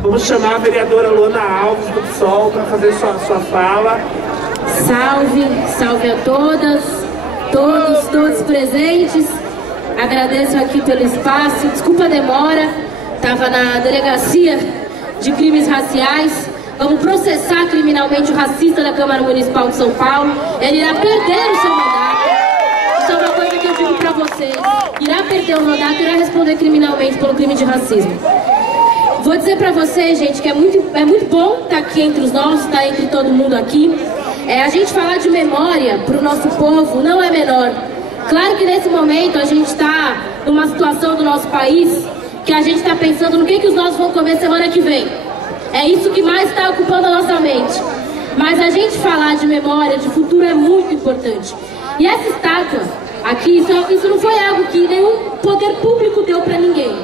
Vamos chamar a vereadora Luana Alves do PSOL para fazer sua fala. Salve, salve a todas, todos presentes. Agradeço aqui pelo espaço. Desculpa a demora, estava na delegacia de crimes raciais. Vamos processar criminalmente o racista da Câmara Municipal de São Paulo. Ele irá perder o seu mandato. Isso é uma coisa que eu digo para vocês. Irá perder o mandato e irá responder criminalmente pelo crime de racismo. Vou dizer pra vocês, gente, que é muito bom estar aqui entre os nossos, estar entre todo mundo aqui. A gente falar de memória pro nosso povo não é menor. Claro que nesse momento a gente está numa situação do nosso país que a gente está pensando no que os nossos vão comer semana que vem. É isso que mais está ocupando a nossa mente. Mas a gente falar de memória, de futuro é muito importante. E essa estátua aqui, isso não foi algo que nenhum poder público deu pra ninguém.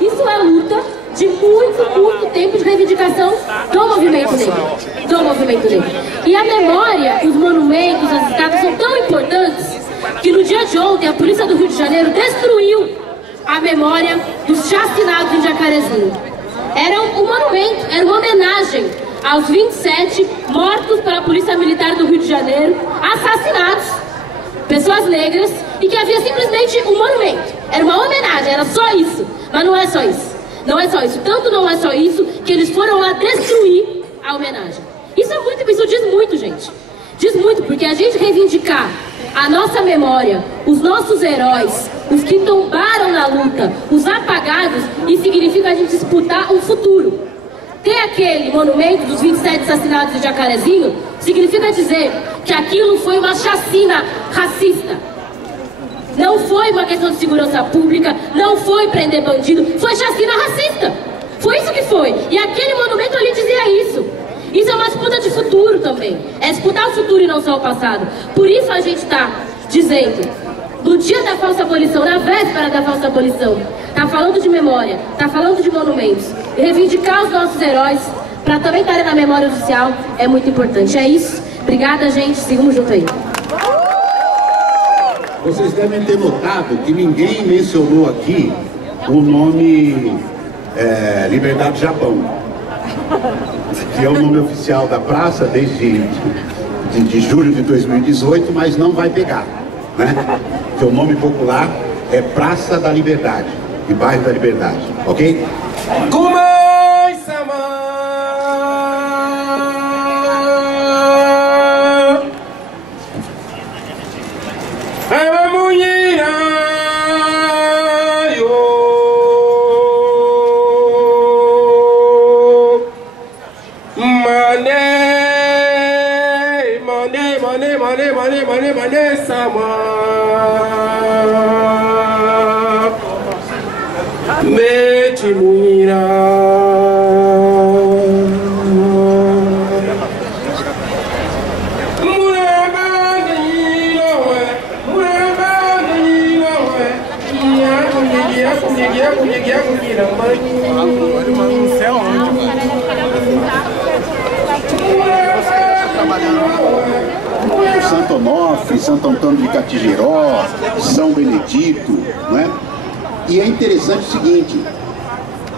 Isso é luta de muito tempo de reivindicação do movimento negro. E a memória, os monumentos, as estátuas são tão importantes que no dia de ontem a polícia do Rio de Janeiro destruiu a memória dos chacinados em Jacarezinho. Era um monumento, era uma homenagem aos 27 mortos pela Polícia Militar do Rio de Janeiro, assassinados, pessoas negras, e que havia simplesmente um monumento. Era uma homenagem, era só isso. Mas não é só isso. Não é só isso. Tanto não é só isso que eles foram lá destruir a homenagem. Isso diz muito, gente. Diz muito, porque a gente reivindicar a nossa memória, os nossos heróis, os que tombaram na luta, os apagados, isso significa a gente disputar um futuro. Ter aquele monumento dos 27 assassinados de Jacarezinho significa dizer que aquilo foi uma chacina racista. Não foi uma questão de segurança pública, não foi prender bandido, foi chacina racista. Foi isso que foi. E aquele monumento ali dizia isso. Isso é uma disputa de futuro também. É disputar o futuro e não só o passado. Por isso a gente está dizendo, no dia da falsa abolição, na véspera da falsa abolição, está falando de memória, está falando de monumentos. E reivindicar os nossos heróis, para também estarem na memória oficial, é muito importante. É isso. Obrigada, gente. Sigamos junto aí. Vocês devem ter notado que ninguém mencionou aqui o nome Liberdade Japão, que é o nome oficial da praça desde julho de 2018, mas não vai pegar, né? Que o nome popular é Praça da Liberdade, e Bairro da Liberdade, ok? Santo Onofre, Santo Antônio de Catigiró, São Benedito, né? E é interessante o seguinte,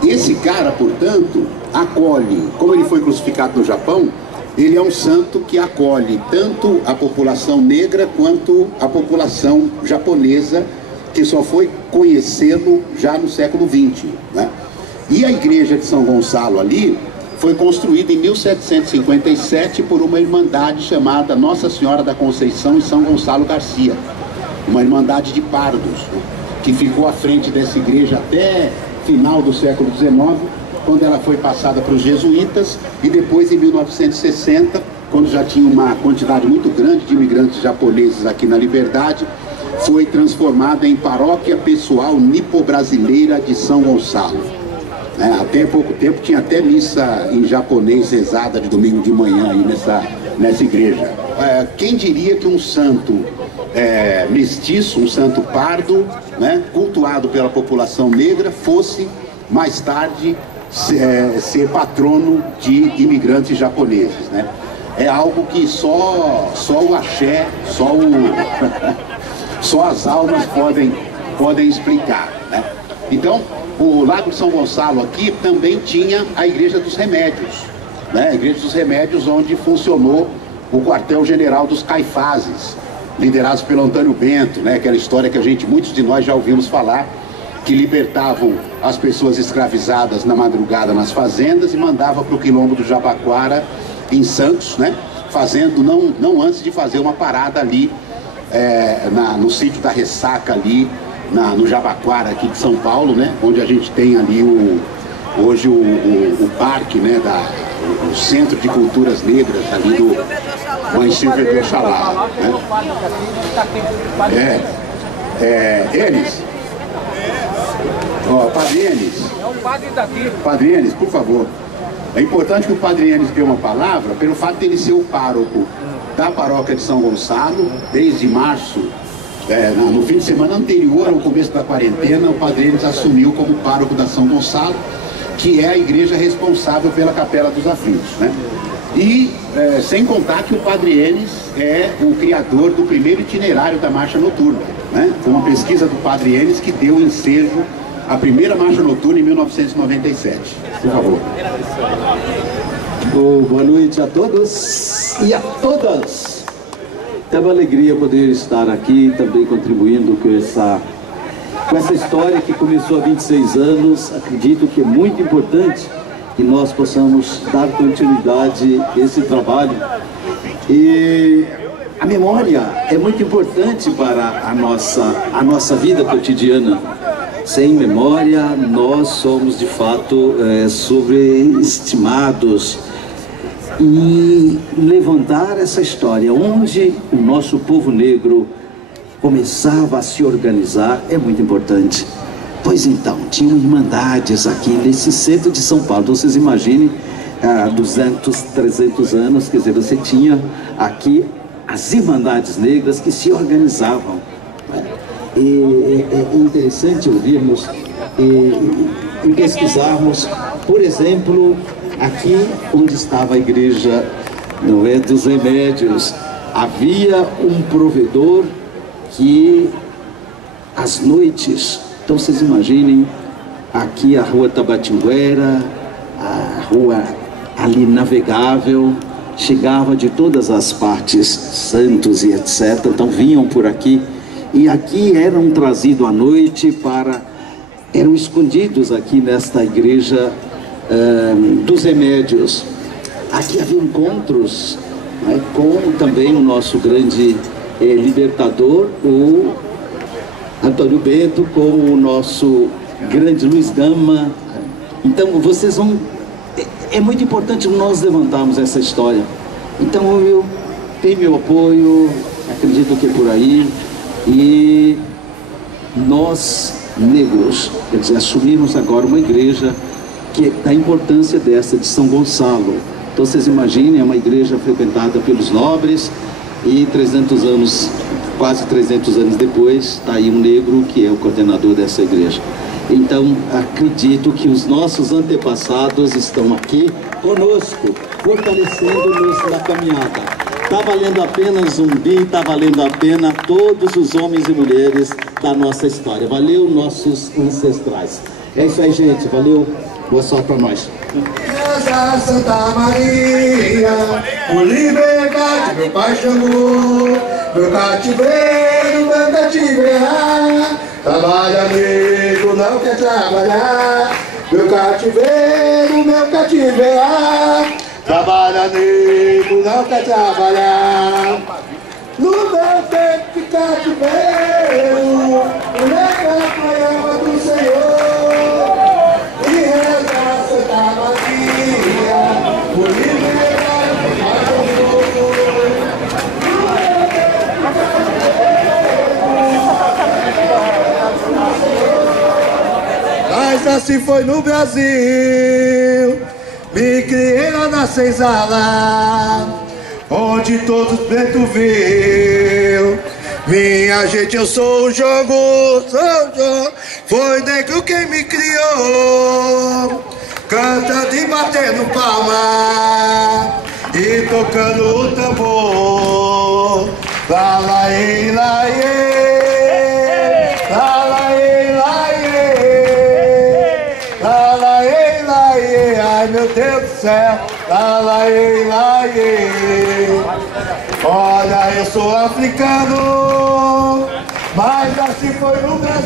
esse cara, portanto, acolhe, como ele foi crucificado no Japão, ele é um santo que acolhe tanto a população negra quanto a população japonesa, que só foi conhecê-lo já no século XX, né? E a igreja de São Gonçalo ali foi construída em 1757 por uma irmandade chamada Nossa Senhora da Conceição e São Gonçalo Garcia, uma irmandade de pardos, né, que ficou à frente dessa igreja até final do século XIX, quando ela foi passada para os jesuítas, e depois em 1960, quando já tinha uma quantidade muito grande de imigrantes japoneses aqui na Liberdade, foi transformada em Paróquia Pessoal Nipo-Brasileira de São Gonçalo. Até pouco tempo tinha até missa em japonês rezada de domingo de manhã aí nessa igreja. Quem diria que um santo mestiço, um santo pardo, né, cultuado pela população negra, fosse mais tarde ser patrono de imigrantes japoneses, né? É algo que só o axé, só as almas podem explicar, né? Então, o Lago de São Gonçalo aqui também tinha a Igreja dos Remédios, né? A Igreja dos Remédios, onde funcionou o quartel-general dos Caifases, liderados pelo Antônio Bento, né? Aquela história que muitos de nós já ouvimos falar, que libertavam as pessoas escravizadas na madrugada nas fazendas e mandava para o quilombo do Jabaquara, em Santos, né? Fazendo, não antes de fazer uma parada ali no sítio da Ressaca ali, no Jabaquara aqui de São Paulo, né? Onde a gente tem ali hoje o parque, né? O Centro de Culturas Negras ali do Mãe Silvia do Oxalá, né? Enes, Padre Enes, é o padre daqui. Padre Enes, por favor. É importante que o Padre Enes dê uma palavra pelo fato de ele ser o pároco da paróquia de São Gonçalo desde março. No fim de semana anterior ao começo da quarentena, o Padre Enes assumiu como pároco da São Gonçalo, que é a igreja responsável pela Capela dos Aflitos, né? E sem contar que o Padre Enes é o criador do primeiro itinerário da marcha noturna, né? Foi uma pesquisa do Padre Enes que deu ensejo à primeira marcha noturna em 1997. Por favor. Boa noite a todos e a todas. É uma alegria poder estar aqui também contribuindo com essa história que começou há 26 anos. Acredito que é muito importante que nós possamos dar continuidade a esse trabalho. E a memória é muito importante para a nossa vida cotidiana. Sem memória, nós somos de fato sobreestimados. E levantar essa história, onde o nosso povo negro começava a se organizar, é muito importante. Pois então, tinham irmandades aqui nesse centro de São Paulo. Então, vocês imaginem, 200, 300 anos, quer dizer, você tinha aqui as irmandades negras que se organizavam. É interessante ouvirmos e pesquisarmos, por exemplo, aqui onde estava a igreja, não é, dos Remédios, havia um provedor que às noites, então vocês imaginem, aqui a rua Tabatinguera, a rua ali navegável, chegava de todas as partes, Santos e etc, então vinham por aqui, e aqui eram trazidos à noite eram escondidos aqui nesta igreja dos Remédios. Aqui havia encontros, né, com também o nosso grande libertador, o Antônio Bento, com o nosso grande Luiz Gama. Então vocês vão... É muito importante nós levantarmos essa história. Então eu tenho meu apoio, acredito que é por aí. E nós, negros, quer dizer, assumimos agora uma igreja que da importância dessa de São Gonçalo. Então vocês imaginem, é uma igreja frequentada pelos nobres e 300 anos, quase 300 anos depois, está aí um negro que é o coordenador dessa igreja. Então acredito que os nossos antepassados estão aqui conosco, fortalecendo-nos na caminhada. Está valendo a pena Zumbi, está valendo a pena todos os homens e mulheres da nossa história. Valeu nossos ancestrais. É isso aí, gente. Valeu. Boa sorte para nós. Santa Maria, por liberdade meu pai chamou, meu cativeiro, meu cativeiro, trabalha amigo, não quer trabalhar, meu cativeiro, trabalha amigo, não quer trabalhar, no meu tempo de cativeiro, o negro apanhava do Senhor. Mas assim foi no Brasil, me criei lá na senzala, onde todos preto viu. Minha gente, eu sou o Jogo, foi negro quem me criou, cantando e batendo palma, e tocando o tambor. Lá, lá, ei, lá, ei, lá, lá, ei, lá, ei. ai meu Deus do céu, lá, lá, ei, lá, ei. Olha, eu sou africano, mas nasci foi no Brasil.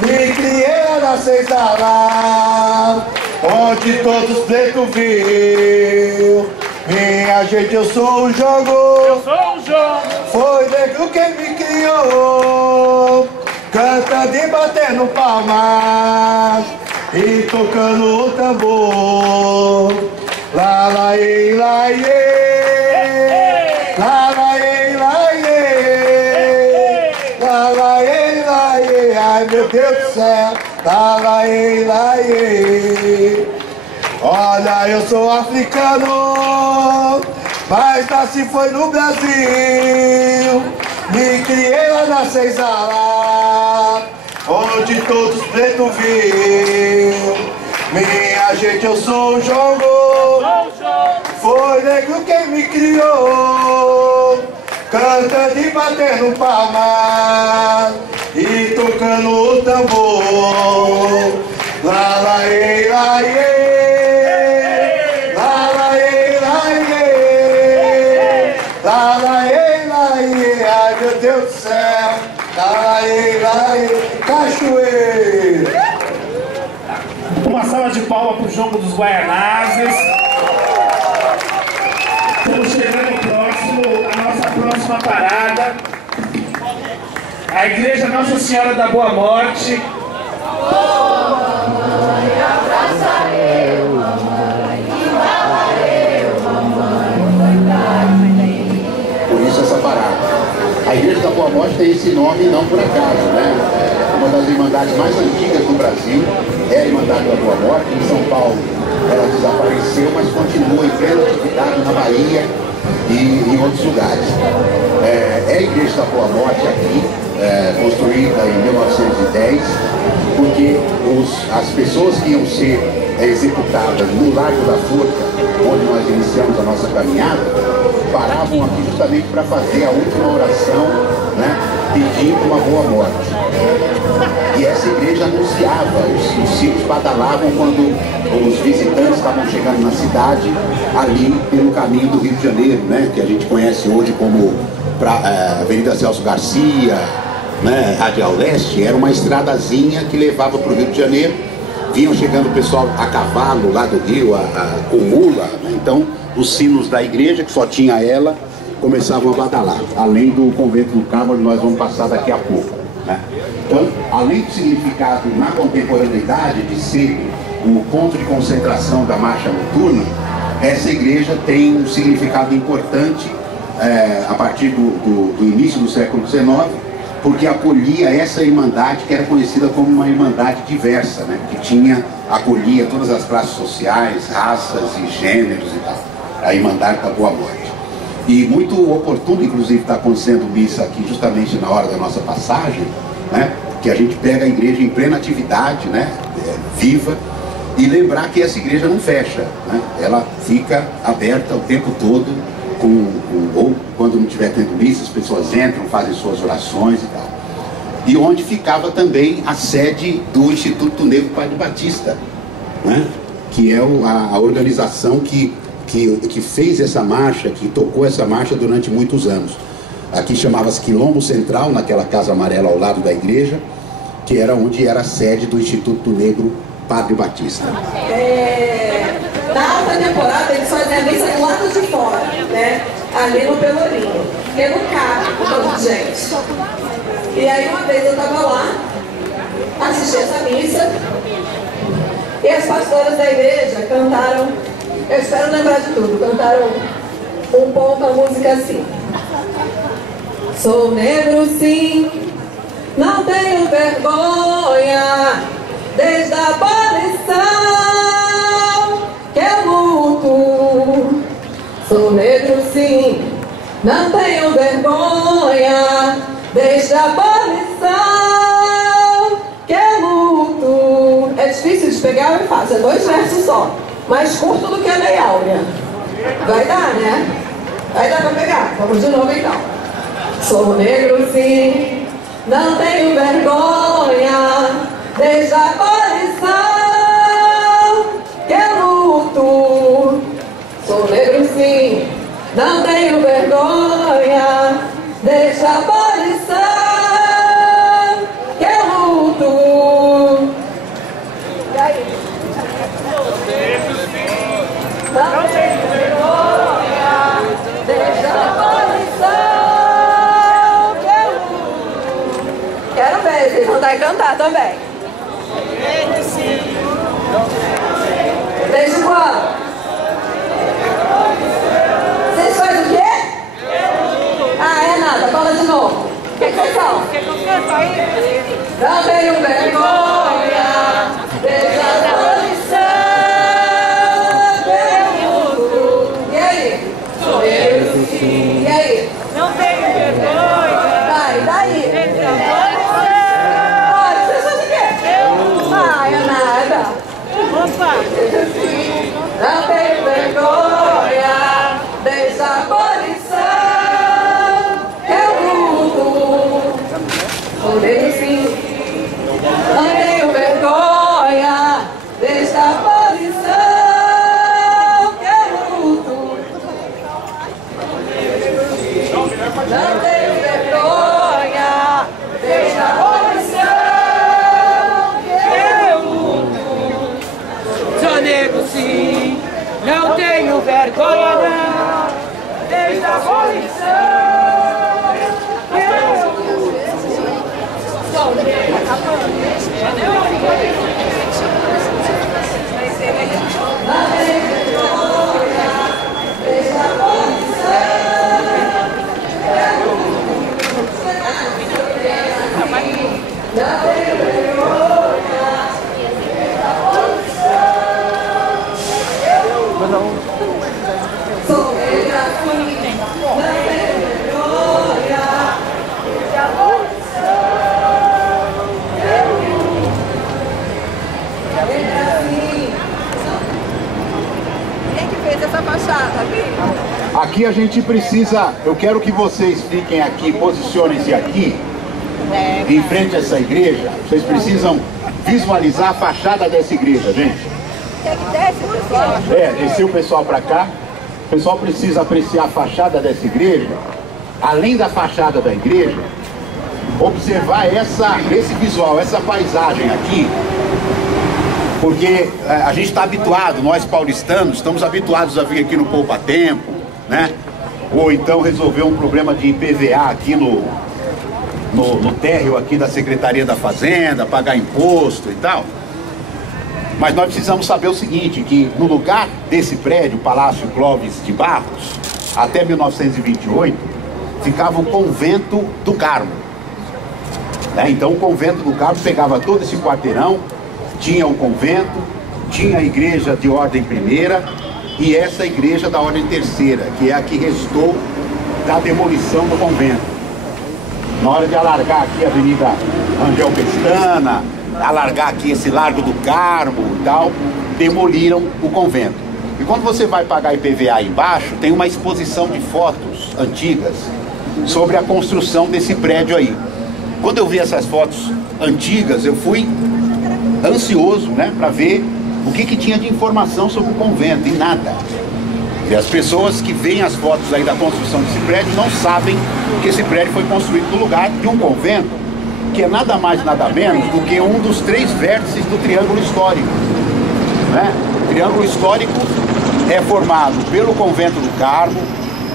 Me criei na Senzala, onde todos pretos viu. Minha gente, eu sou o jogo. Eu sou o jogo. Foi negro quem me criou, cantando e batendo palmas e tocando o tambor. Lá, lá, ei, lá, ei. Lá, lá, ei, lá, ei. Lá, lá, ei, lá, ei. Ai, meu Deus do céu. Lá, lá, ei, lá, ei. Olha, eu sou africano, mas nasci foi no Brasil. Me criei lá na Senzala, onde todos pretos viu. Minha gente, eu sou o jogo. Foi negro quem me criou, cantando e batendo palmas e tocando o tambor. Lá, lá, ei, lá, ei. Ai meu Deus do céu, lai, lai, cachoeira. Uma salva de palmas para o jogo dos Guaianazes. Estamos chegando próximo, a nossa próxima parada. A Igreja Nossa Senhora da Boa Morte. Por isso essa parada. A Igreja da Boa Morte tem esse nome não por acaso, né? Uma das irmandades mais antigas do Brasil é a Irmandade da Boa Morte. Em São Paulo ela desapareceu, mas continua em plena atividade na Bahia e em outros lugares. É a Igreja da Boa Morte aqui, construída em 1910, porque as pessoas que iam ser executadas no Largo da Forca, onde nós iniciamos a nossa caminhada, paravam aqui justamente para fazer a última oração, né, pedindo uma boa morte. E essa igreja anunciava, os sinos badalavam quando os visitantes estavam chegando na cidade, ali pelo caminho do Rio de Janeiro, né, que a gente conhece hoje como Avenida Celso Garcia, né, Radial Leste. Era uma estradazinha que levava para o Rio de Janeiro. Vinham chegando o pessoal a cavalo lá do Rio, com mula, né? Então os sinos da igreja, que só tinha ela, começavam a badalar, além do convento do Carmo, onde nós vamos passar daqui a pouco, né? Então, além do significado na contemporaneidade de ser o ponto de concentração da marcha noturna, essa igreja tem um significado importante a partir do início do século XIX, porque acolhia essa irmandade que era conhecida como uma irmandade diversa, né? Que acolhia todas as classes sociais, raças e gêneros e tal. A Irmandade da Boa Morte. E muito oportuno, inclusive, está acontecendo missa aqui justamente na hora da nossa passagem, né? Que a gente pega a igreja em plena atividade, né? Viva, e lembrar que essa igreja não fecha, né? Ela fica aberta o tempo todo, ou quando não estiver tendo missa, as pessoas entram, fazem suas orações e tal. E onde ficava também a sede do Instituto Negro Padre Batista, né? Que é a organização que fez essa marcha, que tocou essa marcha durante muitos anos. Aqui chamava-se Quilombo Central, naquela casa amarela ao lado da igreja, que era onde era a sede do Instituto Negro Padre Batista. Na alta temporada eles fazem a missa do lado de fora, né? Ali no Pelourinho, porque não cabe um tanto de gente. E aí uma vez eu estava lá, assisti essa missa, e as pastoras da igreja cantaram, eu espero lembrar de tudo, cantaram um ponto, a música assim: sou negro sim, não tenho vergonha, desde a abolição que eu luto. Sou negro sim, não tenho vergonha, desde a abolição que eu luto. É difícil de pegar, eu faço, é 2 versos só, mais curto do que a Lei Áurea. Vai dar, né? Vai dar pra pegar. Vamos de novo então. Sou negro sim, não tenho vergonha, desde a abolição vergonha, deixa a abolição, que eu luto. E aí? Não tem vergonha, deixa a abolição, que eu luto. Quero ver, vocês vão estar a cantar também. Desde quando? Vocês fazem o quê? Ah, é nada, fala de novo. O que vocês são? Não tenho vergonha, deixa a abolição, eu luto. E aí? Sou eu sim. E aí? Não tenho vergonha. Vai, daí. Deixa a abolição. Olha, vocês fazem o quê? Ah, é nada. Opa! Não tenho vergonha, deixa a abolição, eu luto. Olhei sim. Não tenho vergonha, deixa a abolição, eu luto. Não tenho vergonha, deixa a abolição, eu luto. Sou negro sim, não tenho vergonha não, desde a abolição. Sou negro. Quem que fez essa fachada, Bi? Aqui a gente precisa, eu quero que vocês fiquem aqui, posicionem-se aqui, em frente a essa igreja. Vocês precisam visualizar a fachada dessa igreja, gente. Quer que desce, pessoal? Descer o pessoal para cá. O pessoal precisa apreciar a fachada dessa igreja. Além da fachada da igreja, observar esse visual, essa paisagem aqui. Porque a gente está habituado, nós paulistanos, estamos habituados a vir aqui no Poupa Tempo, né? Ou então resolver um problema de IPVA aqui no térreo aqui da Secretaria da Fazenda, pagar imposto e tal. Mas nós precisamos saber o seguinte, que no lugar desse prédio, Palácio Clóvis de Barros, até 1928, ficava o Convento do Carmo. Né? Então o Convento do Carmo pegava todo esse quarteirão, tinha um convento, tinha a igreja de ordem primeira e essa igreja da ordem terceira, que é a que restou da demolição do convento. Na hora de alargar aqui a Avenida Angel Pestana, alargar aqui esse Largo do Carmo e tal, demoliram o convento. E quando você vai pagar IPVA aí embaixo, tem uma exposição de fotos antigas sobre a construção desse prédio aí. Quando eu vi essas fotos antigas, eu fui ansioso, né, para ver o que tinha de informação sobre o convento, e nada. E as pessoas que veem as fotos aí da construção desse prédio não sabem que esse prédio foi construído no lugar de um convento, que é nada mais nada menos do que um dos 3 vértices do Triângulo Histórico. Né? O Triângulo Histórico é formado pelo Convento do Carmo,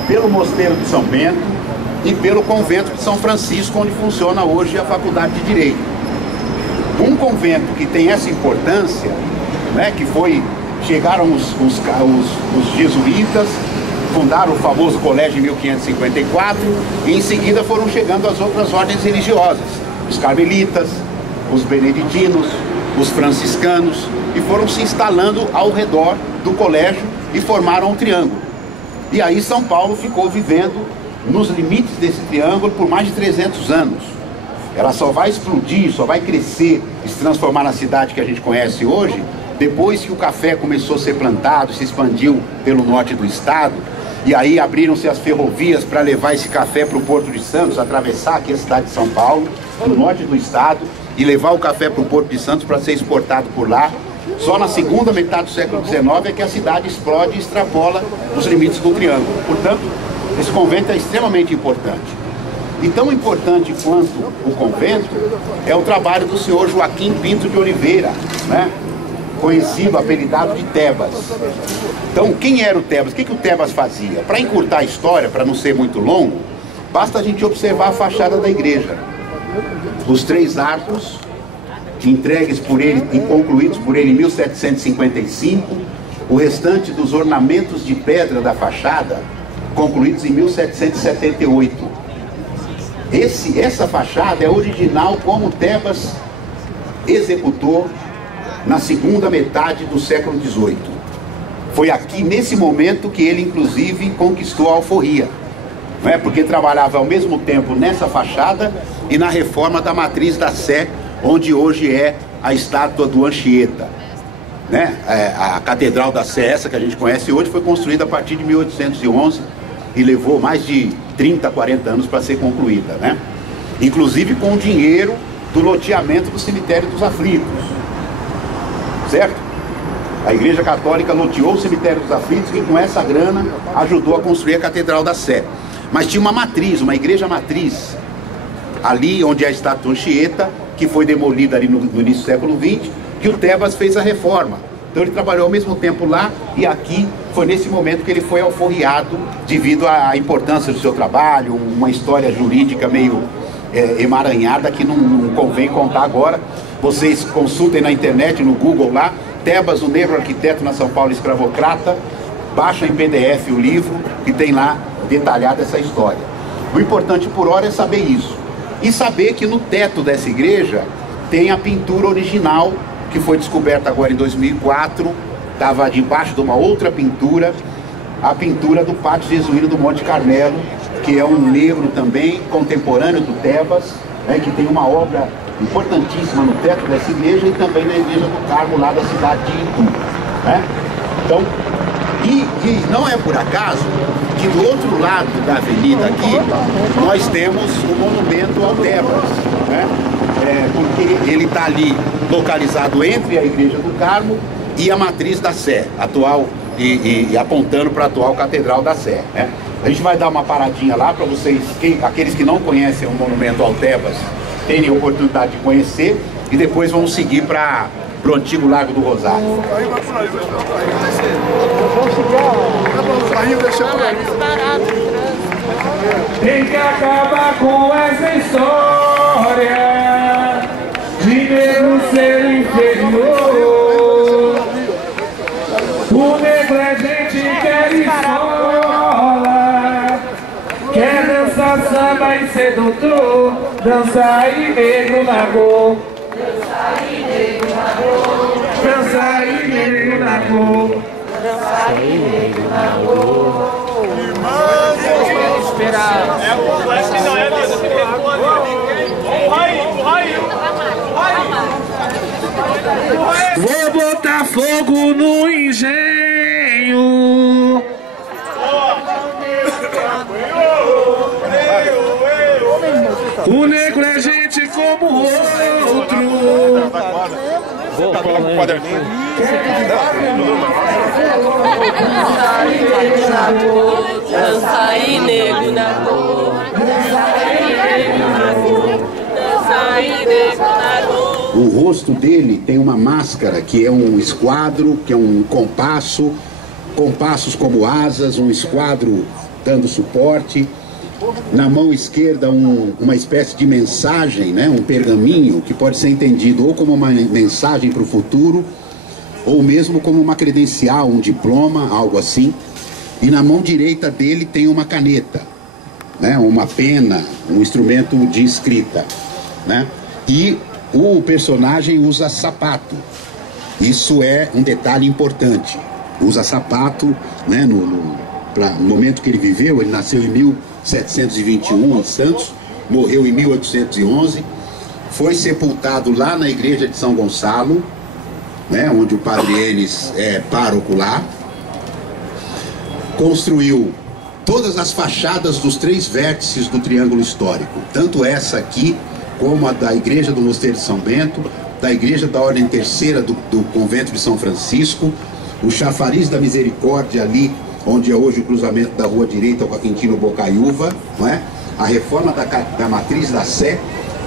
pelo Mosteiro de São Bento e pelo Convento de São Francisco, onde funciona hoje a Faculdade de Direito. Um convento que tem essa importância, né, que chegaram os jesuítas, fundaram o famoso colégio em 1554, e em seguida foram chegando as outras ordens religiosas, os carmelitas, os beneditinos, os franciscanos, e foram se instalando ao redor do colégio e formaram um triângulo. E aí São Paulo ficou vivendo nos limites desse triângulo por mais de 300 anos. Ela só vai explodir, só vai crescer e se transformar na cidade que a gente conhece hoje, depois que o café começou a ser plantado, se expandiu pelo norte do estado, e aí abriram-se as ferrovias para levar esse café para o Porto de Santos, atravessar aqui a cidade de São Paulo, no norte do estado, e levar o café para o Porto de Santos para ser exportado por lá. Só na segunda metade do século XIX é que a cidade explode e extrapola os limites do triângulo. Portanto, Esse convento é extremamente importante. E tão importante quanto o convento é o trabalho do senhor Joaquim Pinto de Oliveira, né? Conhecido, apelidado de Tebas. Então, quem era o Tebas? O que o Tebas fazia? Para encurtar a história, para não ser muito longo, basta a gente observar a fachada da igreja. Os 3 arcos, entregues por ele e concluídos por ele em 1755, o restante dos ornamentos de pedra da fachada, concluídos em 1778. Essa fachada é original como Tebas executou na segunda metade do século XVIII. Foi aqui, nesse momento, que ele, inclusive, conquistou a alforria, não é? Porque trabalhava ao mesmo tempo nessa fachada e na reforma da matriz da Sé, onde hoje é a estátua do Anchieta, né? A Catedral da Sé, essa que a gente conhece hoje, foi construída a partir de 1811 e levou mais de 30, 40 anos para ser concluída, né? Inclusive com o dinheiro do loteamento do cemitério dos aflitos, certo? A Igreja Católica loteou o cemitério dos aflitos e com essa grana ajudou a construir a Catedral da Sé. Mas tinha uma matriz, uma igreja matriz, ali onde é a estátua Anchieta, que foi demolida ali no início do século XX, que o Tebas fez a reforma. Então ele trabalhou ao mesmo tempo lá e aqui. Foi nesse momento que ele foi alforriado devido à importância do seu trabalho, uma história jurídica meio emaranhada que não convém contar agora. Vocês consultem na internet, no Google lá, Tebas, o negro arquiteto na São Paulo escravocrata, baixa em PDF o livro que tem lá detalhada essa história. O importante por hora é saber isso. E saber que no teto dessa igreja tem a pintura original, que foi descoberta agora em 2004, estava debaixo de uma outra pintura, a pintura do Pátio Jesuíno do Monte Carmelo, que é um negro também, contemporâneo do Tebas, né, que tem uma obra importantíssima no teto dessa igreja e também na Igreja do Carmo, lá da cidade de Itu, né? Então, e não é por acaso que do outro lado da avenida aqui, nós temos o monumento ao Tebas, né? Porque ele está ali localizado entre a Igreja do Carmo e a matriz da Sé, atual, e apontando para a atual Catedral da Sé, né? A gente vai dar uma paradinha lá para vocês, aqueles que não conhecem o monumento ao Tebas, terem a oportunidade de conhecer, e depois vamos seguir para o antigo Lago do Rosário. Tem que acabar com essa história de negro ser inferior. O negro é gente que é escola, quer dançar samba e ser doutor, dançar e negro na cor, dançar e negro na cor, dançar e negro na cor, dançar e negro na cor. Esperar. Acho que não é mesmo, você pegou ali. Vou botar fogo no engenho. O negro é gente como outro. Vou falar com o quaderninho. Dança e negro na cor, dança e negro na cor, dança e negro na cor. O rosto dele tem uma máscara que é um esquadro, que é um compasso, compassos como asas, um esquadro dando suporte. Na mão esquerda uma espécie de mensagem, né? Um pergaminho que pode ser entendido ou como uma mensagem para o futuro, ou mesmo como uma credencial, um diploma, algo assim. E na mão direita dele tem uma caneta, né? Uma pena, um instrumento de escrita, né? E o personagem usa sapato. Isso é um detalhe importante. Usa sapato, né? No momento que ele viveu, ele nasceu em 1721 em Santos, morreu em 1811, foi sepultado lá na igreja de São Gonçalo, né, onde o padre Enes é pároco lá. Construiu todas as fachadas dos 3 vértices do triângulo histórico, tanto essa aqui, como a da igreja do Mosteiro de São Bento, da igreja da Ordem Terceira do Convento de São Francisco, o chafariz da Misericórdia ali onde é hoje o cruzamento da Rua Direita com a Quintino Bocaiúva, não é? A reforma da Matriz da Sé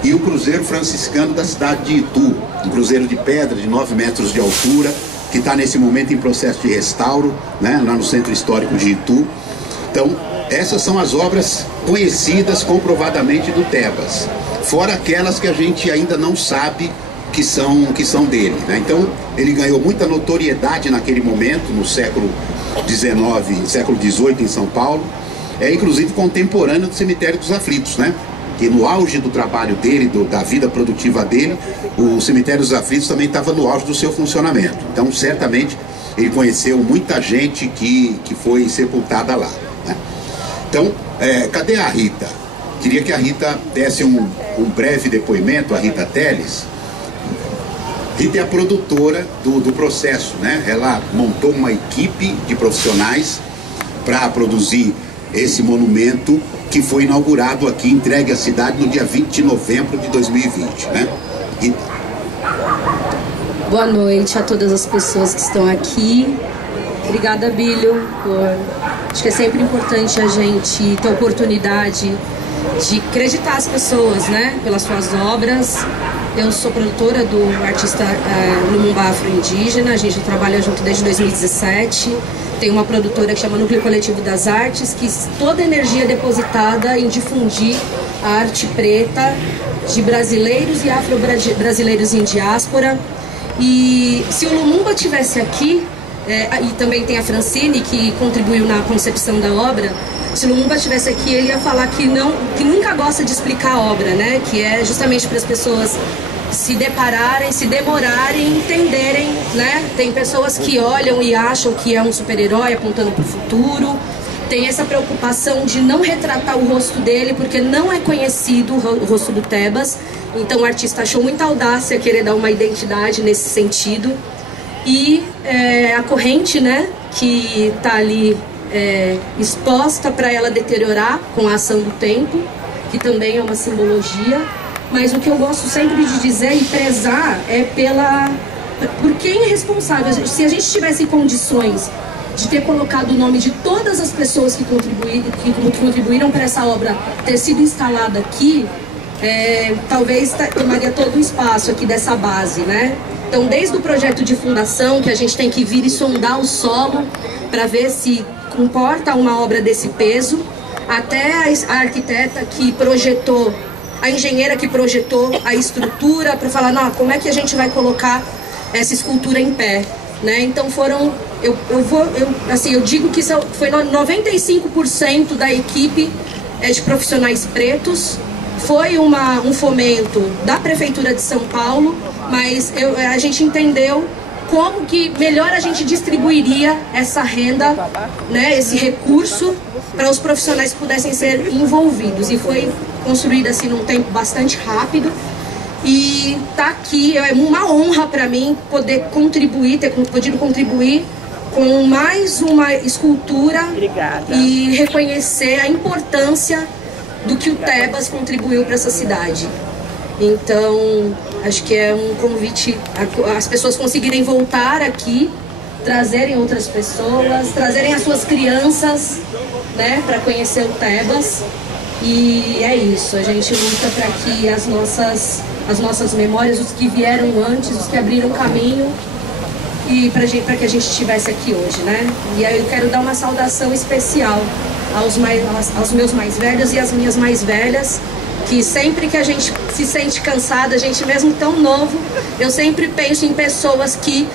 e o Cruzeiro Franciscano da cidade de Itu, um cruzeiro de pedra de 9 metros de altura, que está nesse momento em processo de restauro, né, lá no Centro Histórico de Itu. Então, essas são as obras conhecidas comprovadamente do Tebas, fora aquelas que a gente ainda não sabe que são dele, né? Então, ele ganhou muita notoriedade naquele momento, no século XIX, século XVIII em São Paulo, inclusive contemporâneo do Cemitério dos Aflitos, né? Que no auge do trabalho dele, da vida produtiva dele, o Cemitério dos Aflitos também estava no auge do seu funcionamento. Então, certamente, ele conheceu muita gente que foi sepultada lá, né? Então, cadê a Rita? Queria que a Rita desse um breve depoimento, a Rita Teles. Rita é a produtora do processo, né? Ela montou uma equipe de profissionais para produzir esse monumento que foi inaugurado aqui, entregue à cidade no dia 20 de novembro de 2020, né? Rita. Boa noite a todas as pessoas que estão aqui. Obrigada, Bílio. Acho que é sempre importante a gente ter a oportunidade de acreditar as pessoas, né, pelas suas obras. Eu sou produtora do artista Lumumba Afro-Indígena, a gente trabalha junto desde 2017. Tem uma produtora que chama Núcleo Coletivo das Artes, que toda a energia é depositada em difundir a arte preta de brasileiros e afro-brasileiros em diáspora. E se o Lumumba estivesse aqui, e também tem a Francine, que contribuiu na concepção da obra, se o Lumumba estivesse aqui, ele ia falar que nunca gosta de explicar a obra, né? Que é justamente para as pessoas se depararem, se demorarem, entenderem, né? Tem pessoas que olham e acham que é um super-herói apontando para o futuro. Tem essa preocupação de não retratar o rosto dele, porque não é conhecido o rosto do Tebas. Então o artista achou muita audácia querer dar uma identidade nesse sentido. E a corrente, né, que está ali exposta para ela deteriorar com a ação do tempo, que também é uma simbologia. Mas o que eu gosto sempre de dizer e prezar é por quem é responsável. Se a gente tivesse condições de ter colocado o nome de todas as pessoas que contribuíram para essa obra ter sido instalada aqui, talvez tomaria todo o espaço aqui dessa base, né? Então, desde o projeto de fundação, que a gente tem que vir e sondar o solo para ver se comporta uma obra desse peso, até a arquiteta que projetou, a engenheira que projetou a estrutura para falar, não, como é que a gente vai colocar essa escultura em pé, né? Então eu digo que foi 95% da equipe de profissionais pretos. Foi um fomento da Prefeitura de São Paulo, mas a gente entendeu como que melhor a gente distribuiria essa renda, né, esse recurso, para os profissionais que pudessem ser envolvidos. E foi construída assim num tempo bastante rápido. E tá aqui, é uma honra para mim poder contribuir, ter podido contribuir com mais uma escultura. Obrigada. E reconhecer a importância do que o Tebas contribuiu para essa cidade. Então, acho que é um convite as pessoas conseguirem voltar aqui, trazerem outras pessoas, trazerem as suas crianças, né, para conhecer o Tebas. E é isso, a gente luta para que as nossas memórias, os que vieram antes, os que abriram caminho, e para que a gente estivesse aqui hoje, né? E aí eu quero dar uma saudação especial aos meus mais velhos e às minhas mais velhas, que sempre que a gente se sente cansada, a gente mesmo tão novo, eu sempre penso em pessoas que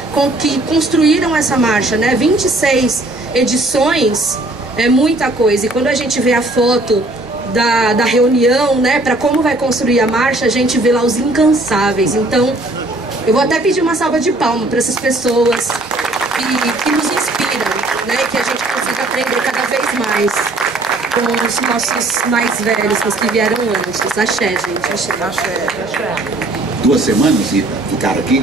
construíram essa marcha, né? 26 edições é muita coisa, e quando a gente vê a foto da reunião, né, para como vai construir a marcha, a gente vê lá os incansáveis. Então, eu vou até pedir uma salva de palmas para essas pessoas que nos inspiram, né, que a gente consiga aprender cada vez mais com os nossos mais velhos, os que vieram antes. Axé, gente, axé. Axé, axé. 2 semanas, Rita, ficaram aqui?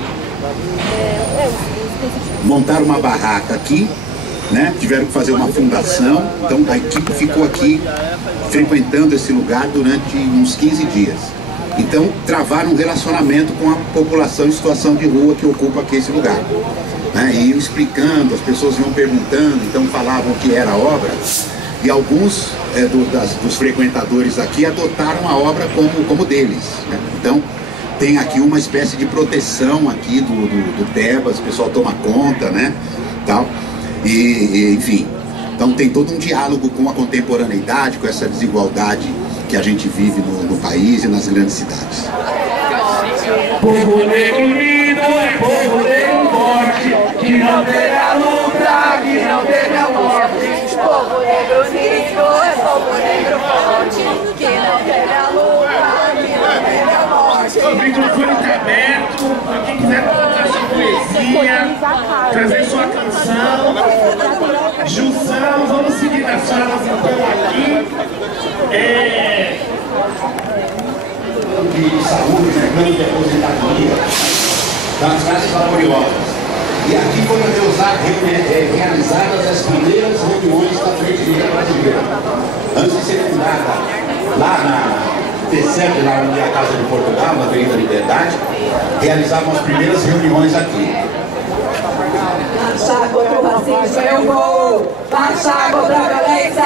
Montaram uma barraca aqui, né? Tiveram que fazer uma fundação, então a equipe ficou aqui frequentando esse lugar durante uns 15 dias. Então travaram um relacionamento com a população em situação de rua que ocupa aqui esse lugar. né, e iam explicando, as pessoas iam perguntando, então falavam o que era a obra, e alguns dos frequentadores aqui adotaram a obra como deles, né? Então tem aqui uma espécie de proteção aqui do Tebas, o pessoal toma conta, né, tal, e enfim, então tem todo um diálogo com a contemporaneidade, com essa desigualdade que a gente vive no país e nas grandes cidades. Povo negro unido é povo negro forte, que não teve a luta, que não teve a morte. Povo negro unido é povo negro forte, que não teve a luta, que não teve a morte. O microfone está aberto, para quem quiser contar sua poesia, trazer sua canção, junção, vamos seguir as salas então aqui. De saúde, né, plano de aposentadoria, das classes laboriosas. E aqui foram realizadas as primeiras reuniões da Frente Livre Brasileira. Antes de ser fundada lá na TCEP, lá onde é a Casa de Portugal, na Avenida Liberdade, realizavam as primeiras reuniões aqui. Marchar contra o racismo eu vou, marchar contra a violência,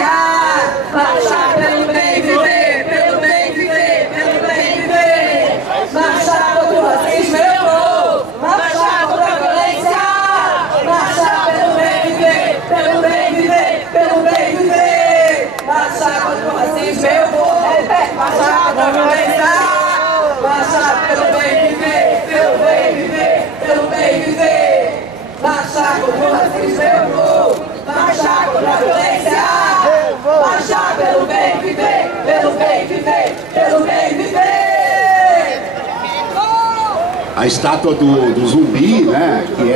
marchar pelo bem viver, pelo bem viver, pelo bem viver. Marchar contra o racismo eu vou, marchar contra a violência, marchar pelo bem viver, pelo bem viver, pelo bem viver. Marchar contra o racismo eu vou, marchar contra a violência, marchar pelo bem viver, pelo bem viver, pelo bem viver. Marchar contra o racismo eu vou, marchar contra a violência, marchar pelo bem viver, pelo bem viver, pelo bem viver. A estátua do zumbi, né, que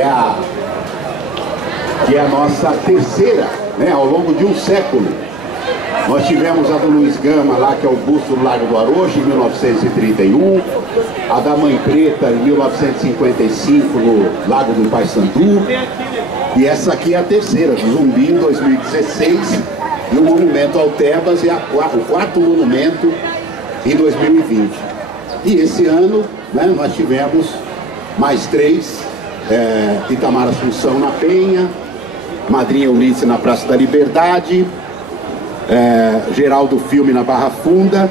é a nossa terceira, né, ao longo de um século. Nós tivemos a do Luiz Gama lá, que é o busto do Lago do Arocho, em 1931, a da Mãe Preta, em 1955, no Lago do Paissandu, e essa aqui é a terceira, do Zumbi, em 2016, e o monumento ao Tebas é o quarto monumento em 2020. E esse ano, né, nós tivemos mais três, Itamar Assunção na Penha, Madrinha Eunice na Praça da Liberdade, Geraldo Filme na Barra Funda,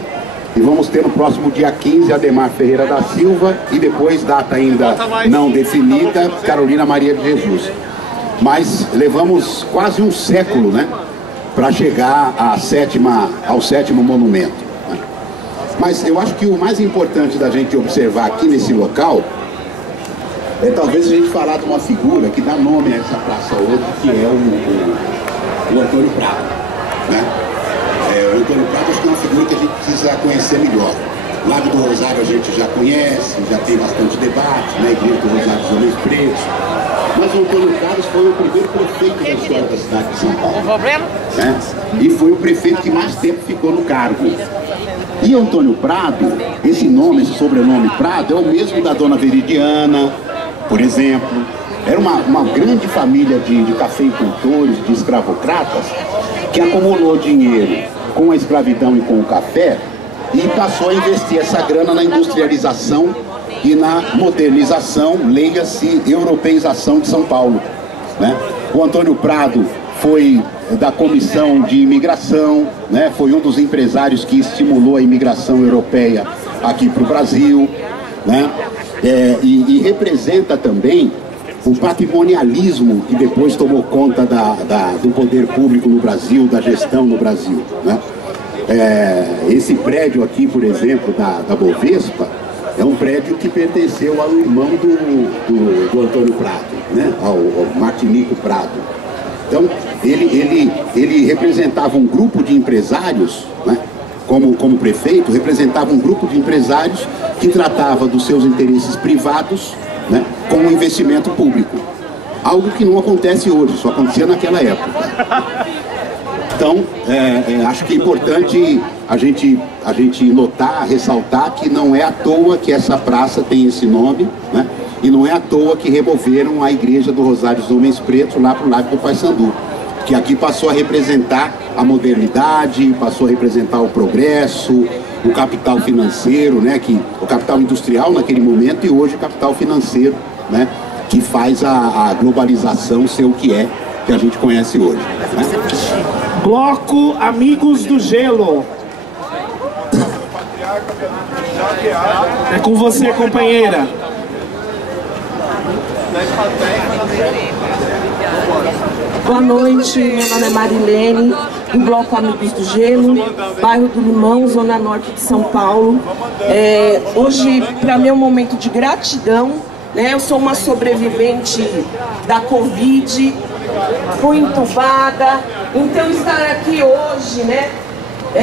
e vamos ter no próximo dia 15 Ademar Ferreira da Silva, e depois, data ainda não definida, Carolina Maria de Jesus. Mas levamos quase um século, né, para chegar ao sétimo monumento, né? Mas eu acho que o mais importante da gente observar aqui nesse local é talvez a gente falar de uma figura que dá nome a essa praça hoje, que é o Antônio Prado, né? O Antônio Prado acho que é uma figura que a gente precisa conhecer melhor. O Lago do Rosário a gente já conhece, já tem bastante debate, né? Igreja do Rosário dos Homens Pretos. Mas o Antônio Prado foi o primeiro prefeito da história da cidade de São Paulo, né? E foi o prefeito que mais tempo ficou no cargo. E Antônio Prado, esse nome, esse sobrenome Prado, é o mesmo da Dona Veridiana, por exemplo. Era uma grande família de cafeicultores, de escravocratas, que acumulou dinheiro com a escravidão e com o café e passou a investir essa grana na industrialização e na modernização, leia-se, europeização de São Paulo, né? O Antônio Prado foi da Comissão de Imigração, né? Foi um dos empresários que estimulou a imigração europeia aqui para o Brasil, né? E representa também o patrimonialismo que depois tomou conta do poder público no Brasil, da gestão no Brasil, né? Esse prédio aqui, por exemplo, da Bovespa, é um prédio que pertenceu ao irmão do Antônio Prado, né? Ao Martinico Prado. Então, ele representava um grupo de empresários, né? Como prefeito, representava um grupo de empresários que tratava dos seus interesses privados, né, com o investimento público. Algo que não acontece hoje, só acontecia naquela época. Então, acho que é importante a gente notar, ressaltar que não é à toa que essa praça tem esse nome, né? E não é à toa que removeram a igreja do Rosário dos Homens Pretos lá para o Lago do Paissandu, que aqui passou a representar a modernidade, passou a representar o progresso, o capital financeiro, né? O capital industrial naquele momento e hoje o capital financeiro, né? que faz a globalização ser o que é, que a gente conhece hoje, né? Bloco Amigos do Gelo. É com você, companheira. Boa noite, meu nome é Marilene, do Bloco Amigos do Gelo, bairro do Limão, Zona Norte de São Paulo. Hoje, para mim, é um momento de gratidão, né? Eu sou uma sobrevivente da Covid, fui entubada, então estar aqui hoje, né,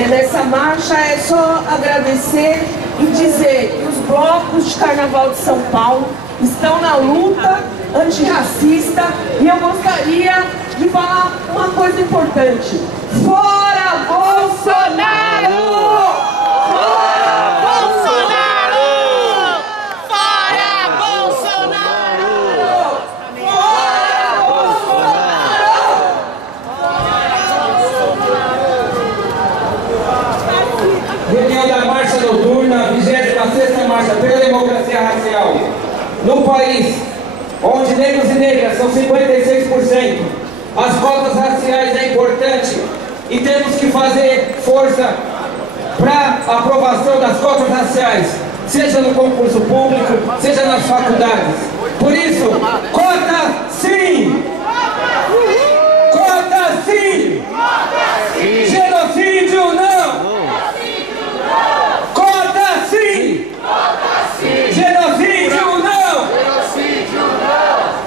nessa marcha é só agradecer e dizer que os blocos de Carnaval de São Paulo estão na luta antirracista e eu gostaria de falar uma coisa importante. Fora Bolsonaro! Fora Bolsonaro! Fora Bolsonaro! Fora Bolsonaro! Reunião da Marcha Noturna, 26ª Marcha pela Democracia Racial. No país, onde negros e negras são 56%, as cotas raciais é importante e temos que fazer força para a aprovação das cotas raciais, seja no concurso público, seja nas faculdades. Por isso, cota sim! Cota sim! Genocídio não! Cota sim! Genocídio não!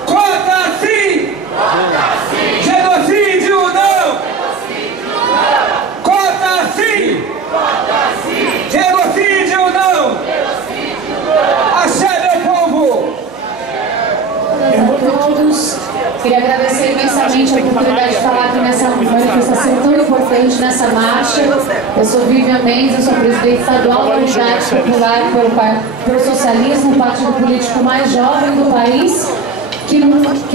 Cota sim! Genocídio não! Cota sim! Genocídio não! Axé, meu povo! A todos, queria agradecer imensamente a oportunidade de falar aqui nessa manifestação tão importante, nessa marcha. Eu sou Vivian Mendes, eu sou presidente estadual da Unidade Popular pelo Socialismo, o partido político mais jovem do país, que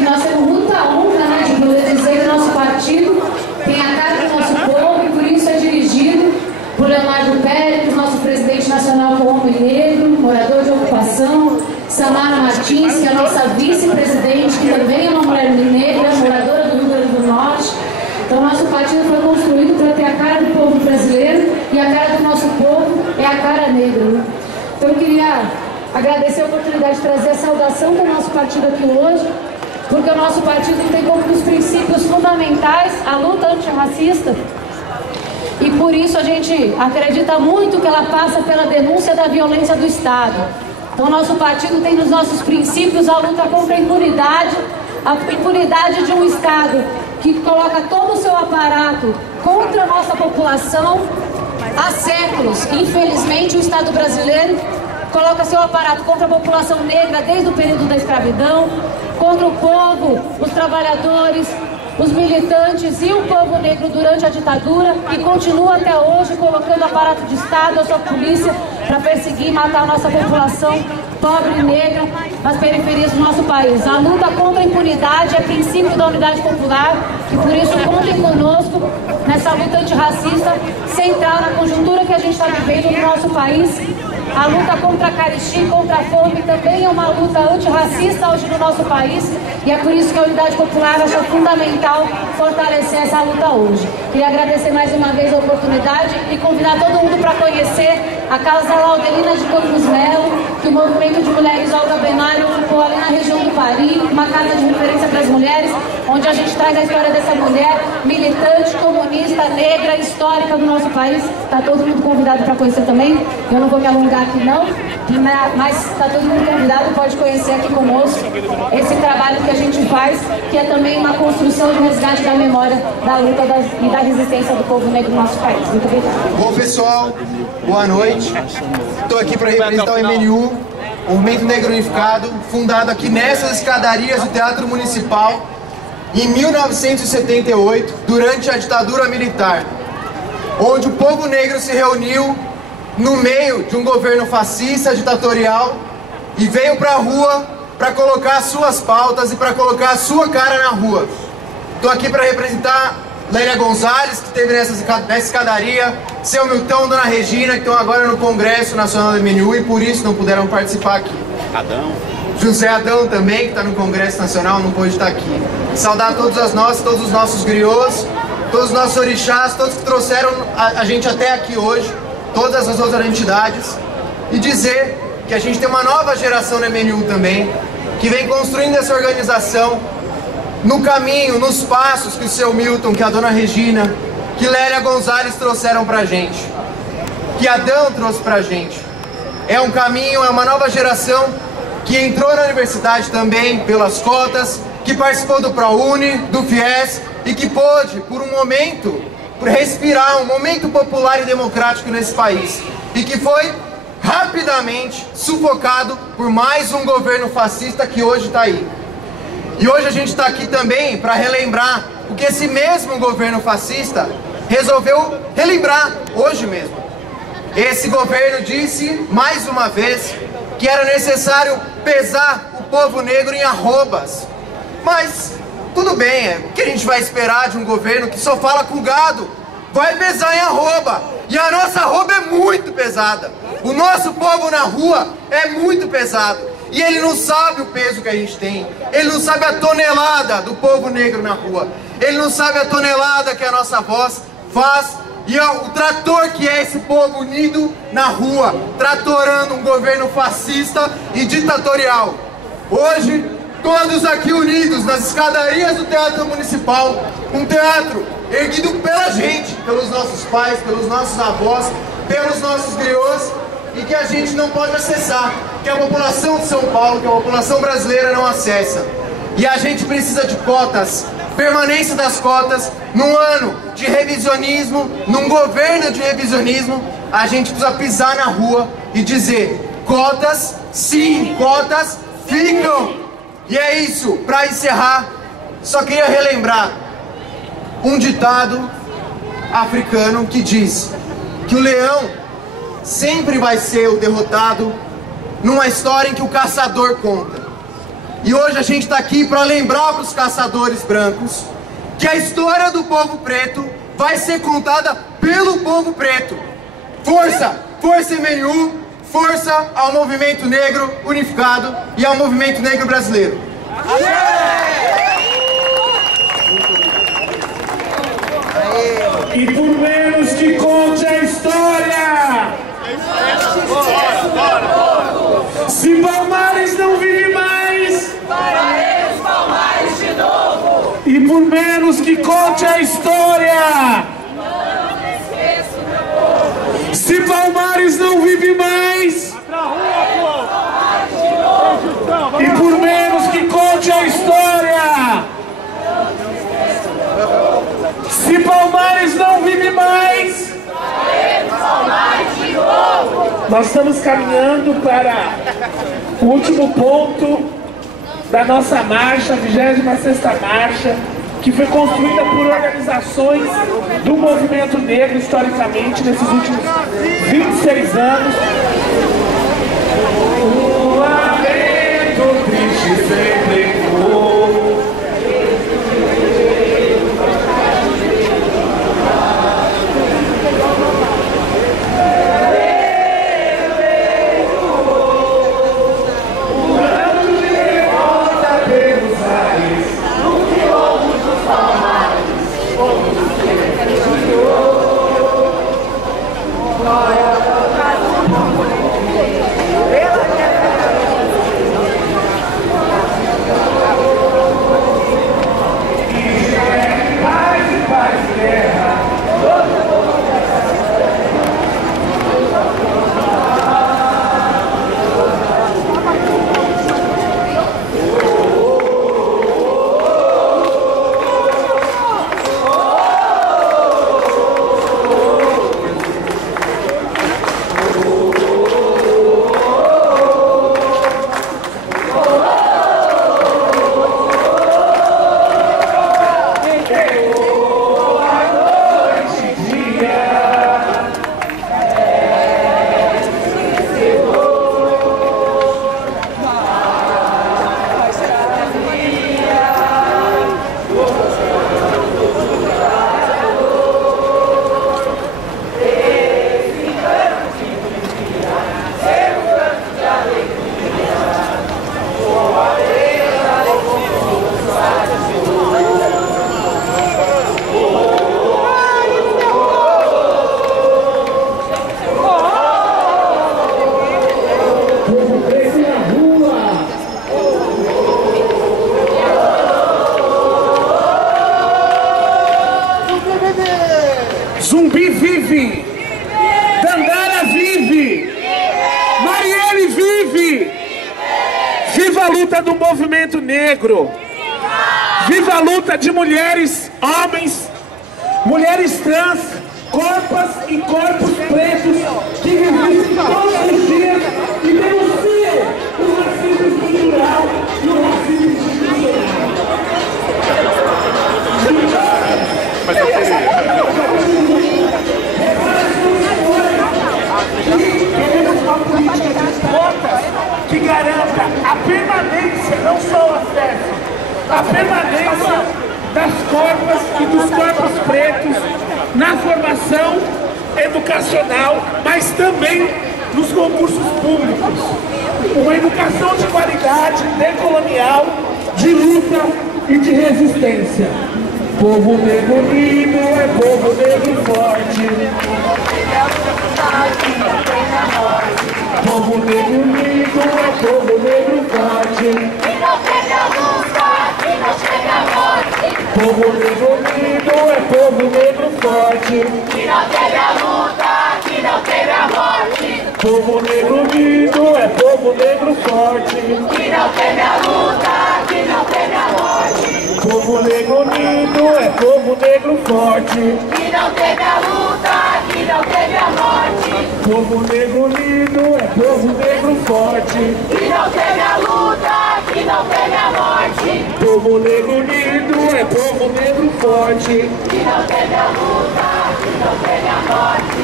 nós temos muita honra, né, de poder dizer que o nosso partido tem a cara do nosso povo e por isso é dirigido por Leonardo Pérez, nosso presidente nacional com homem negro, morador de ocupação, Samara Martins, que é a nossa vice-presidente, que também é uma mulher negra, moradora do Rio Grande do Norte. Então, nosso partido foi construído para ter a cara do povo brasileiro e a cara do nosso povo é a cara negra, né? Então, eu queria agradecer a oportunidade de trazer a saudação do nosso partido aqui hoje, porque o nosso partido tem como os princípios fundamentais a luta antirracista. E por isso a gente acredita muito que ela passa pela denúncia da violência do Estado. Então, nosso partido tem nos nossos princípios a luta contra a impunidade de um Estado que coloca todo o seu aparato contra a nossa população há séculos. Infelizmente, o Estado brasileiro coloca seu aparato contra a população negra desde o período da escravidão, contra o povo, os trabalhadores, os militantes e o povo negro durante a ditadura e continua até hoje colocando aparato de Estado, a sua polícia, para perseguir e matar a nossa população pobre e negra nas periferias do nosso país. A luta contra a impunidade é princípio da Unidade Popular e por isso contem conosco nessa luta antirracista central na conjuntura que a gente está vivendo no nosso país. A luta contra a carestia e contra a fome também é uma luta antirracista hoje no nosso país e é por isso que a Unidade Popular acha fundamental fortalecer essa luta hoje. Queria agradecer mais uma vez a oportunidade e convidar todo mundo para conhecer a Casa Laudelina de Campos Melo, que o Movimento de Mulheres Olga Benário ocupou ali na região do Pari, uma casa de referência para as mulheres, onde a gente traz a história dessa mulher militante, comunista, negra, histórica do nosso país. Está todo mundo convidado para conhecer também. Eu não vou me alongar aqui não, mas está todo mundo convidado, pode conhecer aqui conosco esse trabalho que a gente faz, que é também uma construção de resgate da memória da luta e da resistência do povo negro no nosso país. Muito obrigada. Bom, pessoal, boa noite. Estou aqui para representar o MNU, o Movimento Negro Unificado, fundado aqui nessas escadarias do Teatro Municipal em 1978, durante a ditadura militar, onde o povo negro se reuniu no meio de um governo fascista, ditatorial, e veio para a rua para colocar suas pautas e para colocar a sua cara na rua. Estou aqui para representar Lélia Gonzalez, que esteve nessa escadaria, seu Milton, Dona Regina, que estão agora no Congresso Nacional do MNU e por isso não puderam participar aqui. José Adão também, que está no Congresso Nacional, não pôde estar aqui. Saudar todos os nossos griots, todos os nossos orixás, todos que trouxeram a gente até aqui hoje, todas as outras entidades, e dizer que a gente tem uma nova geração no MNU também, que vem construindo essa organização no caminho, nos passos que o seu Milton, que a dona Regina, que Lélia Gonzalez trouxeram pra gente, que Adão trouxe pra gente. É um caminho, é uma nova geração que entrou na universidade também pelas cotas, que participou do ProUni, do FIES e que pôde, por um momento, respirar um momento popular e democrático nesse país. E que foi rapidamente sufocado por mais um governo fascista que hoje está aí. E hoje a gente está aqui também para relembrar o que esse mesmo governo fascista resolveu relembrar hoje mesmo. Esse governo disse, mais uma vez, que era necessário pesar o povo negro em arrobas. Mas, tudo bem, o que a gente vai esperar de um governo que só fala com o gado? Vai pesar em arroba. E a nossa arroba é muito pesada. O nosso povo na rua é muito pesado. E ele não sabe o peso que a gente tem. Ele não sabe a tonelada do povo negro na rua. Ele não sabe a tonelada que a nossa voz faz. E o trator que é esse povo unido na rua, tratorando um governo fascista e ditatorial. Hoje, todos aqui unidos nas escadarias do Teatro Municipal, um teatro erguido pela gente, pelos nossos pais, pelos nossos avós, pelos nossos griots, e que a gente não pode acessar, que a população de São Paulo, que a população brasileira não acessa. E a gente precisa de cotas, permanência das cotas, num ano de revisionismo, num governo de revisionismo. A gente precisa pisar na rua e dizer: cotas, sim, cotas ficam. E é isso, para encerrar, só queria relembrar um ditado africano que diz que o leão sempre vai ser o derrotado numa história em que o caçador conta. E hoje a gente está aqui para lembrar para os caçadores brancos que a história do povo preto vai ser contada pelo povo preto. Força! Força MNU! Força ao movimento negro unificado e ao movimento negro brasileiro. E por menos que conte a história, se Palmares não vive mais, faremos Palmares de novo. E por menos que conte a história, se Palmares não vive mais, e por menos que conte a história, se Palmares não vive mais, nós estamos caminhando para o último ponto da nossa marcha, a 26ª marcha, que foi construída por organizações do movimento negro historicamente nesses últimos 26 anos. Um lamento triste sempre foi. luta do movimento negro! Viva a luta de mulheres, homens, mulheres trans, corpos e corpos pretos que resistem todos os dias e denunciam o racismo estrutural e o racismo institucional. Queremos uma política de cotas que garanta a permanência, não só o acesso, a permanência das corpas e dos corpos pretos na formação educacional, mas também nos concursos públicos. Uma educação de qualidade, decolonial, de luta e de resistência. Povo negro unido é povo negro forte. Povo negro unido é povo negro forte. E não teve a luta, e não teve a morte. Povo negro unido é povo negro forte. E não teve a luta, e não teve a morte. Povo negro unido é povo negro forte. E não teve a luta, e não teve a morte. Povo negro unido é povo negro forte. E não teve a luta, e não teve a morte. Povo negro unido é povo negro forte. E não teve a luta, e não teve a morte. Povo negro unido é povo negro forte. E não teve a luta, e não teve a morte.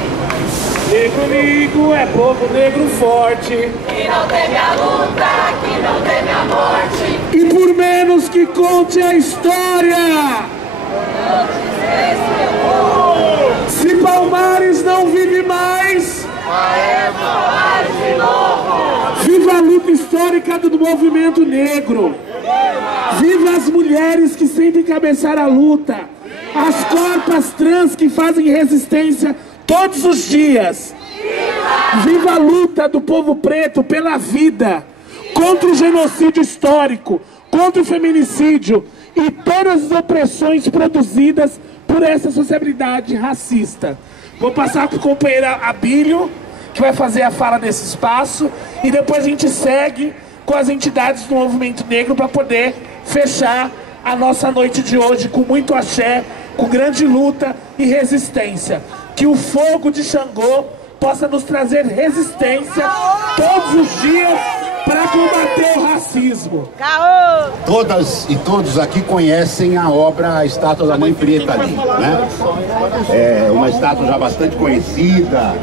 Negro unido é povo negro forte. E não teve a luta, que não teve a morte. E por menos que conte a história, se Palmares não vive mais, viva a luta histórica do movimento negro. Viva as mulheres que sempre encabeçaram a luta, as corpas trans que fazem resistência todos os dias. Viva a luta do povo preto pela vida, contra o genocídio histórico, contra o feminicídio e todas as opressões produzidas por essa sociedade racista. Vou passar para o companheiro Abílio, que vai fazer a fala desse espaço, e depois a gente segue com as entidades do movimento negro para poder fechar a nossa noite de hoje com muito axé, com grande luta e resistência. Que o fogo de Xangô possa nos trazer resistência todos os dias para combater o racismo. Todas e todos aqui conhecem a obra A Estátua da Mãe Preta ali, né? É uma estátua já bastante conhecida.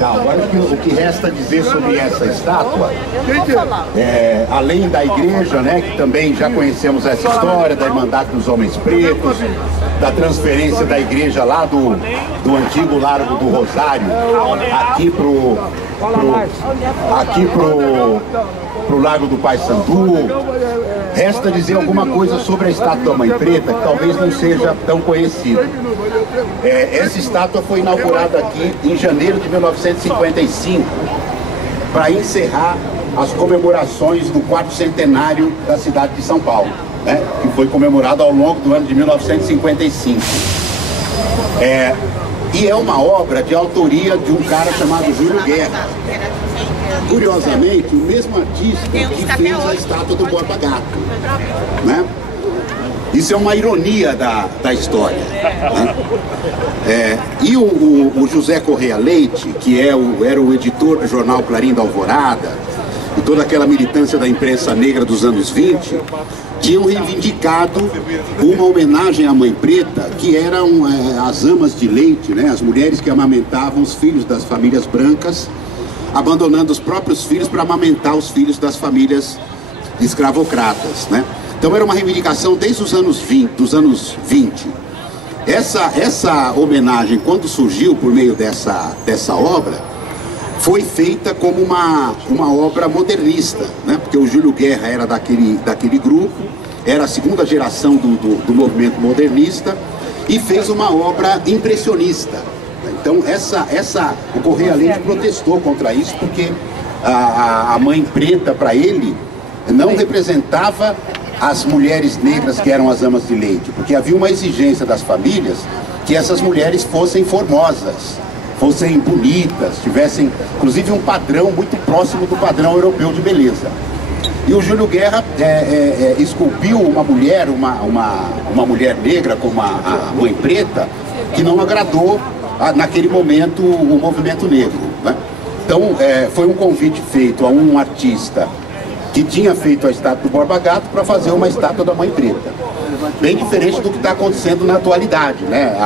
Agora o que resta dizer sobre essa estátua, além da igreja, né, que também já conhecemos essa história, da Irmandade dos Homens Pretos, da transferência da igreja lá do antigo Largo do Rosário, aqui pro Lago do Paissandu. Resta dizer alguma coisa sobre a estátua da Mãe Preta, que talvez não seja tão conhecida. Essa estátua foi inaugurada aqui em janeiro de 1955, para encerrar as comemorações do 4º centenário da cidade de São Paulo, né, que foi comemorado ao longo do ano de 1955. E é uma obra de autoria de um cara chamado Júlio Guerra. Curiosamente, o mesmo artista que fez a estátua do Borba Gato, né? Isso é uma ironia da história, né? E o José Correia Leite, que era o editor do jornal Clarim da Alvorada, e toda aquela militância da imprensa negra dos anos 20, tinham reivindicado uma homenagem à Mãe Preta, que eram as amas de leite, né? As mulheres que amamentavam os filhos das famílias brancas, abandonando os próprios filhos para amamentar os filhos das famílias escravocratas, né? Então era uma reivindicação desde os anos 20. Essa homenagem, quando surgiu por meio dessa obra, foi feita como uma obra modernista, né? Porque o Júlio Guerra era daquele grupo, era a segunda geração do movimento modernista, e fez uma obra impressionista. Então o Correia Leite protestou contra isso, porque a Mãe Preta, para ele, não representava as mulheres negras que eram as amas de leite, porque havia uma exigência das famílias que essas mulheres fossem formosas, fossem bonitas, tivessem inclusive um padrão muito próximo do padrão europeu de beleza. E o Júlio Guerra esculpiu uma mulher, uma mulher negra como a Mãe Preta, que não agradou naquele momento o movimento negro, né? Então foi um convite feito a um artista que tinha feito a estátua do Borba Gato para fazer uma estátua da Mãe Preta. Bem diferente do que está acontecendo na atualidade, né?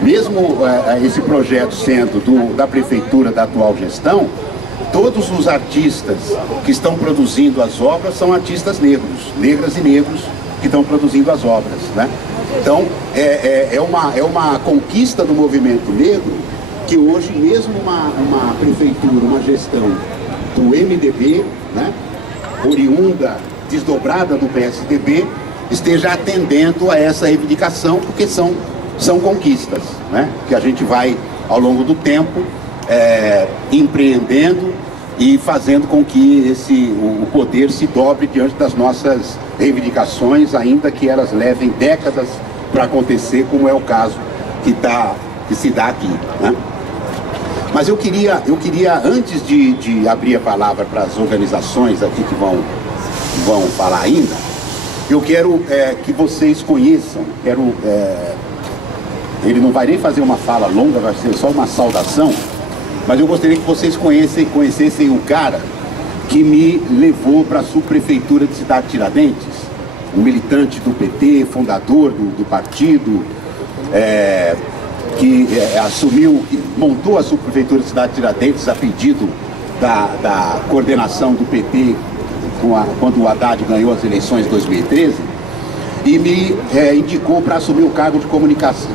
Mesmo esse projeto sendo da prefeitura da atual gestão, todos os artistas que estão produzindo as obras são artistas negros, negras e negros que estão produzindo as obras, né? Então é uma conquista do movimento negro que hoje mesmo uma prefeitura, uma gestão do MDB, né, oriunda, desdobrada do PSDB, esteja atendendo a essa reivindicação, porque são conquistas, né, que a gente vai ao longo do tempo empreendendo e fazendo com que o poder se dobre diante das nossas reivindicações, ainda que elas levem décadas para acontecer, como é o caso que se dá aqui, né? Mas eu queria antes de abrir a palavra para as organizações aqui que vão falar ainda, eu quero que vocês conheçam, ele não vai nem fazer uma fala longa, vai ser só uma saudação, mas eu gostaria que vocês conhecessem o cara que me levou para a subprefeitura de Cidade Tiradentes, um militante do PT, fundador do partido, que montou a subprefeitura de Cidade Tiradentes a pedido da coordenação do PT quando o Haddad ganhou as eleições de 2013, e me indicou para assumir o cargo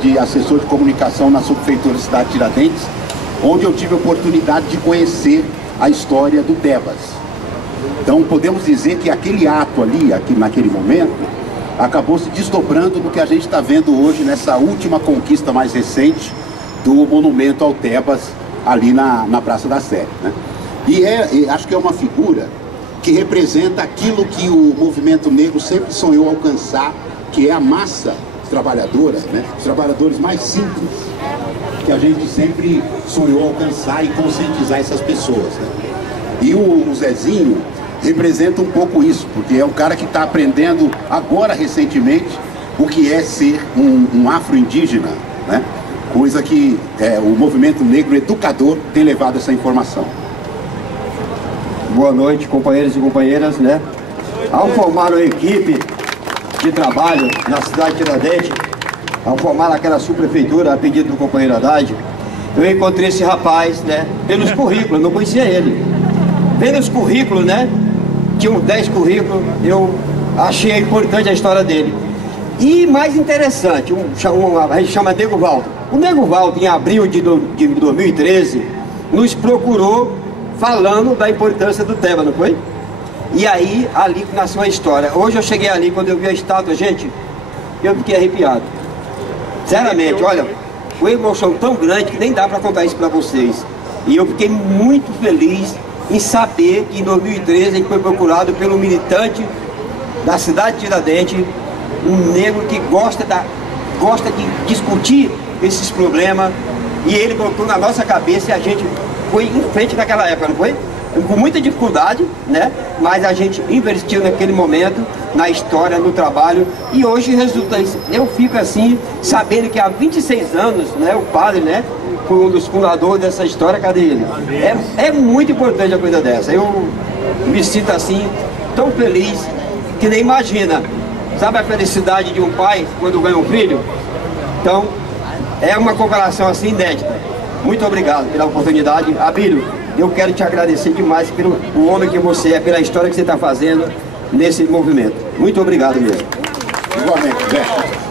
de assessor de comunicação na subprefeitura de Cidade Tiradentes, onde eu tive a oportunidade de conhecer a história do Tebas. Então podemos dizer que aquele ato ali, naquele momento, acabou se desdobrando no que a gente está vendo hoje nessa última conquista mais recente do monumento ao Tebas ali na Praça da Sé, né? E acho que é uma figura que representa aquilo que o movimento negro sempre sonhou alcançar, que é a massa trabalhadora, né? Os trabalhadores mais simples, que a gente sempre sonhou alcançar e conscientizar essas pessoas, né? E o Zezinho representa um pouco isso, porque é um cara que está aprendendo agora recentemente o que é ser um afro-indígena, né? Coisa que o movimento negro educador tem levado essa informação. Boa noite, companheiros e companheiras, né? Ao formar uma equipe de trabalho na cidade de Tiradentes, ao formar aquela subprefeitura a pedido do companheiro Haddad, eu encontrei esse rapaz, né? Pelos currículos, não conhecia ele. Pelos currículos, né? Tinham 10 currículos, eu achei importante a história dele. E mais interessante, a gente chama Nego Valdo. O Nego Valdo, em abril de 2013, nos procurou falando da importância do tema, não foi? E aí, ali que nasceu a história. Hoje eu cheguei ali, quando eu vi a estátua, gente, eu fiquei arrepiado. Sinceramente, olha, uma emoção tão grande que nem dá para contar isso para vocês. E eu fiquei muito feliz em saber que em 2013 a gente foi procurado pelo militante da cidade de Tiradentes, um negro que gosta de discutir esses problemas, e ele botou na nossa cabeça e a gente foi em frente naquela época, não foi? Com muita dificuldade, né? Mas a gente investiu naquele momento, na história, no trabalho, e hoje resulta isso. Eu fico assim, sabendo que há 26 anos, né, o padre, né, foi um dos fundadores dessa história. Cadê ele? É muito importante a coisa dessa. Eu me sinto assim, tão feliz, que nem imagina. Sabe a felicidade de um pai quando ganha um filho? Então, é uma comparação assim inédita. Muito obrigado pela oportunidade. Abílio, eu quero te agradecer demais pelo homem que você é, pela história que você está fazendo nesse movimento. Muito obrigado mesmo. Igualmente, Zé.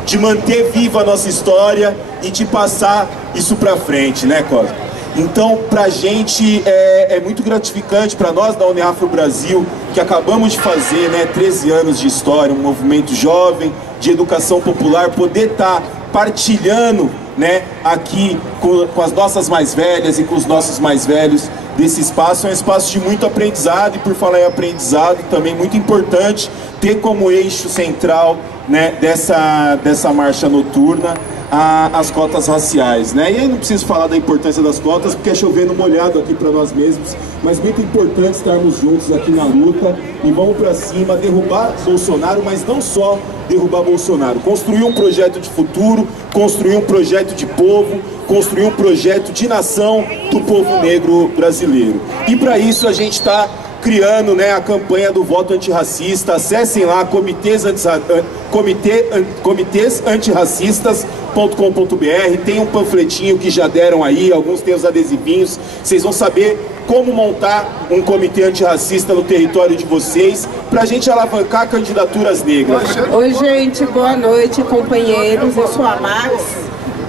De manter viva a nossa história e de passar isso para frente, né, Cosmo? Então, pra gente é muito gratificante, para nós da Uniafro Brasil, que acabamos de fazer, né, 13 anos de história, um movimento jovem de educação popular, poder estar partilhando, né, aqui com as nossas mais velhas e com os nossos mais velhos desse espaço. É um espaço de muito aprendizado, e por falar em aprendizado, também muito importante ter como eixo central, né, dessa marcha noturna as cotas raciais, né? E aí não preciso falar da importância das cotas, porque é chovendo molhado aqui para nós mesmos, mas muito importante estarmos juntos aqui na luta e vamos para cima, derrubar Bolsonaro, mas não só derrubar Bolsonaro, construir um projeto de futuro, construir um projeto de povo, construir um projeto de nação do povo negro brasileiro. E para isso a gente está criando, né, a campanha do voto antirracista. Acessem lá comitêsantirracistas.com.br, tem um panfletinho que já deram aí, alguns têm os adesivinhos, vocês vão saber como montar um comitê antirracista no território de vocês, pra gente alavancar candidaturas negras. Oi gente, boa noite companheiros, eu sou a Max,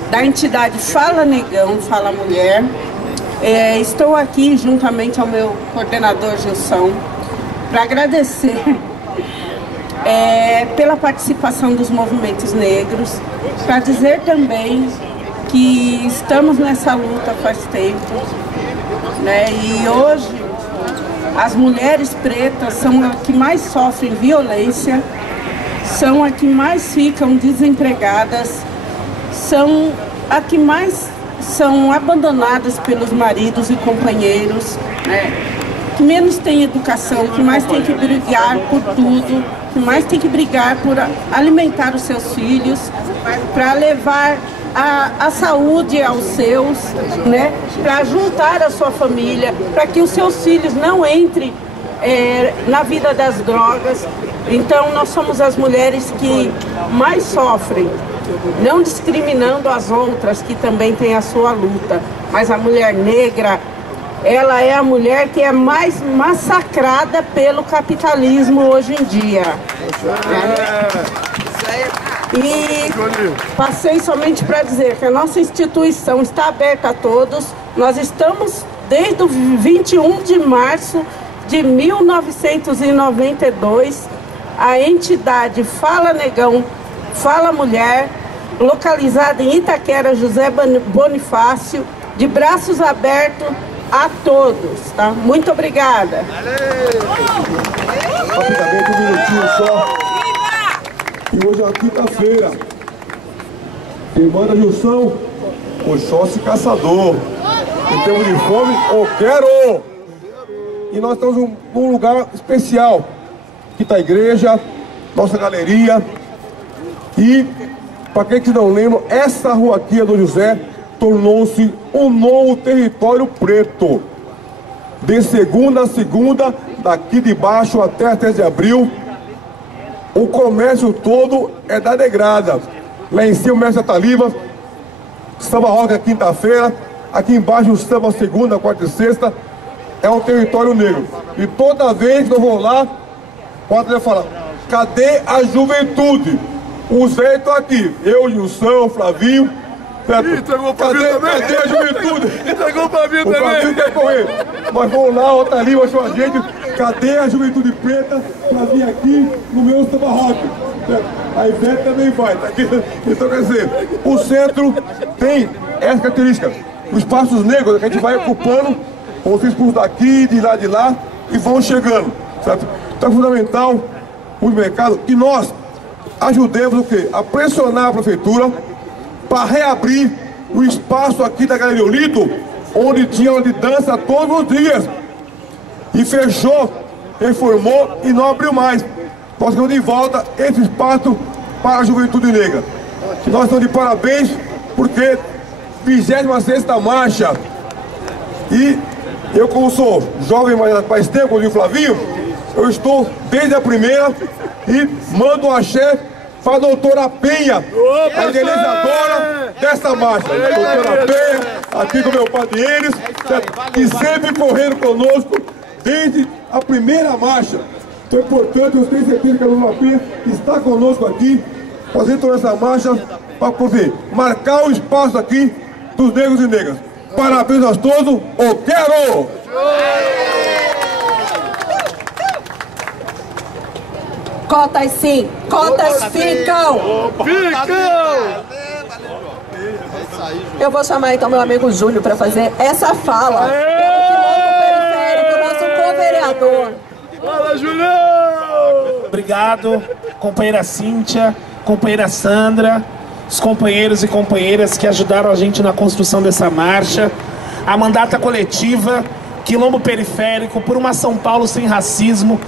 da entidade Fala Negão, Fala Mulher. Estou aqui juntamente ao meu coordenador Gilson para agradecer pela participação dos movimentos negros, para dizer também que estamos nessa luta faz tempo, né? E hoje as mulheres pretas são as que mais sofrem violência, são as que mais ficam desempregadas, são as que mais são abandonadas pelos maridos e companheiros, né? Que menos tem educação, que mais tem que brigar por tudo, que mais tem que brigar por alimentar os seus filhos, para levar a saúde aos seus, né? Para juntar a sua família, para que os seus filhos não entrem na vida das drogas. Então nós somos as mulheres que mais sofrem, não discriminando as outras que também têm a sua luta, mas a mulher negra, ela é a mulher que é mais massacrada pelo capitalismo hoje em dia. E passei somente para dizer que a nossa instituição está aberta a todos. Nós estamos desde o 21 de março de 1992, a entidade Fala Negão, Fala Mulher, localizada em Itaquera, José Bonifácio, de braços abertos a todos, tá? Muito obrigada. Rapidamente, um minutinho só. E hoje é uma quinta-feira. Quem manda Gilson? Oxóssi Caçador. Em termos de fome, eu quero! E nós estamos num lugar especial. Aqui está a igreja, nossa galeria. E, para quem que não lembra, essa rua aqui, a do José, tornou-se um novo território preto. De segunda a segunda, daqui de baixo até 3 de abril, o comércio todo é da Negrada. Lá em cima o Mestre Taliba, samba rock quinta-feira, aqui embaixo o samba segunda, quarta e sexta, é um território negro. E toda vez que eu vou lá, pode falar, cadê a juventude? Os velhos estão aqui, eu, Gilson, Flavinho. Entregou pra mim também? Cadê a juventude? Entregou pra mim também. O Flavinho quer correr. Mas vamos lá, o Taliba achou a gente. Cadê a juventude preta pra vir aqui no meu samba rock? A Ivete também vai, tá aqui. Então quer dizer, o centro tem essa característica. Os espaços negros que a gente vai ocupando, vocês por daqui, de lá, e vão chegando, certo? Então é fundamental o mercado que nós ajudemos o quê? A pressionar a prefeitura para reabrir o espaço aqui da Galeria Olito, onde tinha aula de dança todos os dias. E fechou, reformou e não abriu mais. Nós queremos de volta esse espaço para a juventude negra. Nós estamos de parabéns porque 26ª marcha. E eu, como sou jovem mais tempo, como o Flavinho, eu estou desde a primeira e mando um axé para a doutora Penha, a idealizadora dessa marcha. Doutora Penha, aqui com meu padre Enes, que sempre correram conosco desde a primeira marcha. Então é importante, eu tenho certeza que a Lula Penha está conosco aqui, fazendo toda essa marcha para poder marcar o espaço aqui dos negros e negras. Parabéns a todos, eu quero! Cotas sim, cotas ficam! Ficam! Eu vou chamar então meu amigo Júlio para fazer essa fala. Periférico, nosso co-vereador. Fala, Julião! Obrigado, companheira Cíntia, companheira Sandra. os companheiros e companheiras que ajudaram a gente na construção dessa marcha, a mandata coletiva, Quilombo Periférico, por uma São Paulo sem racismo,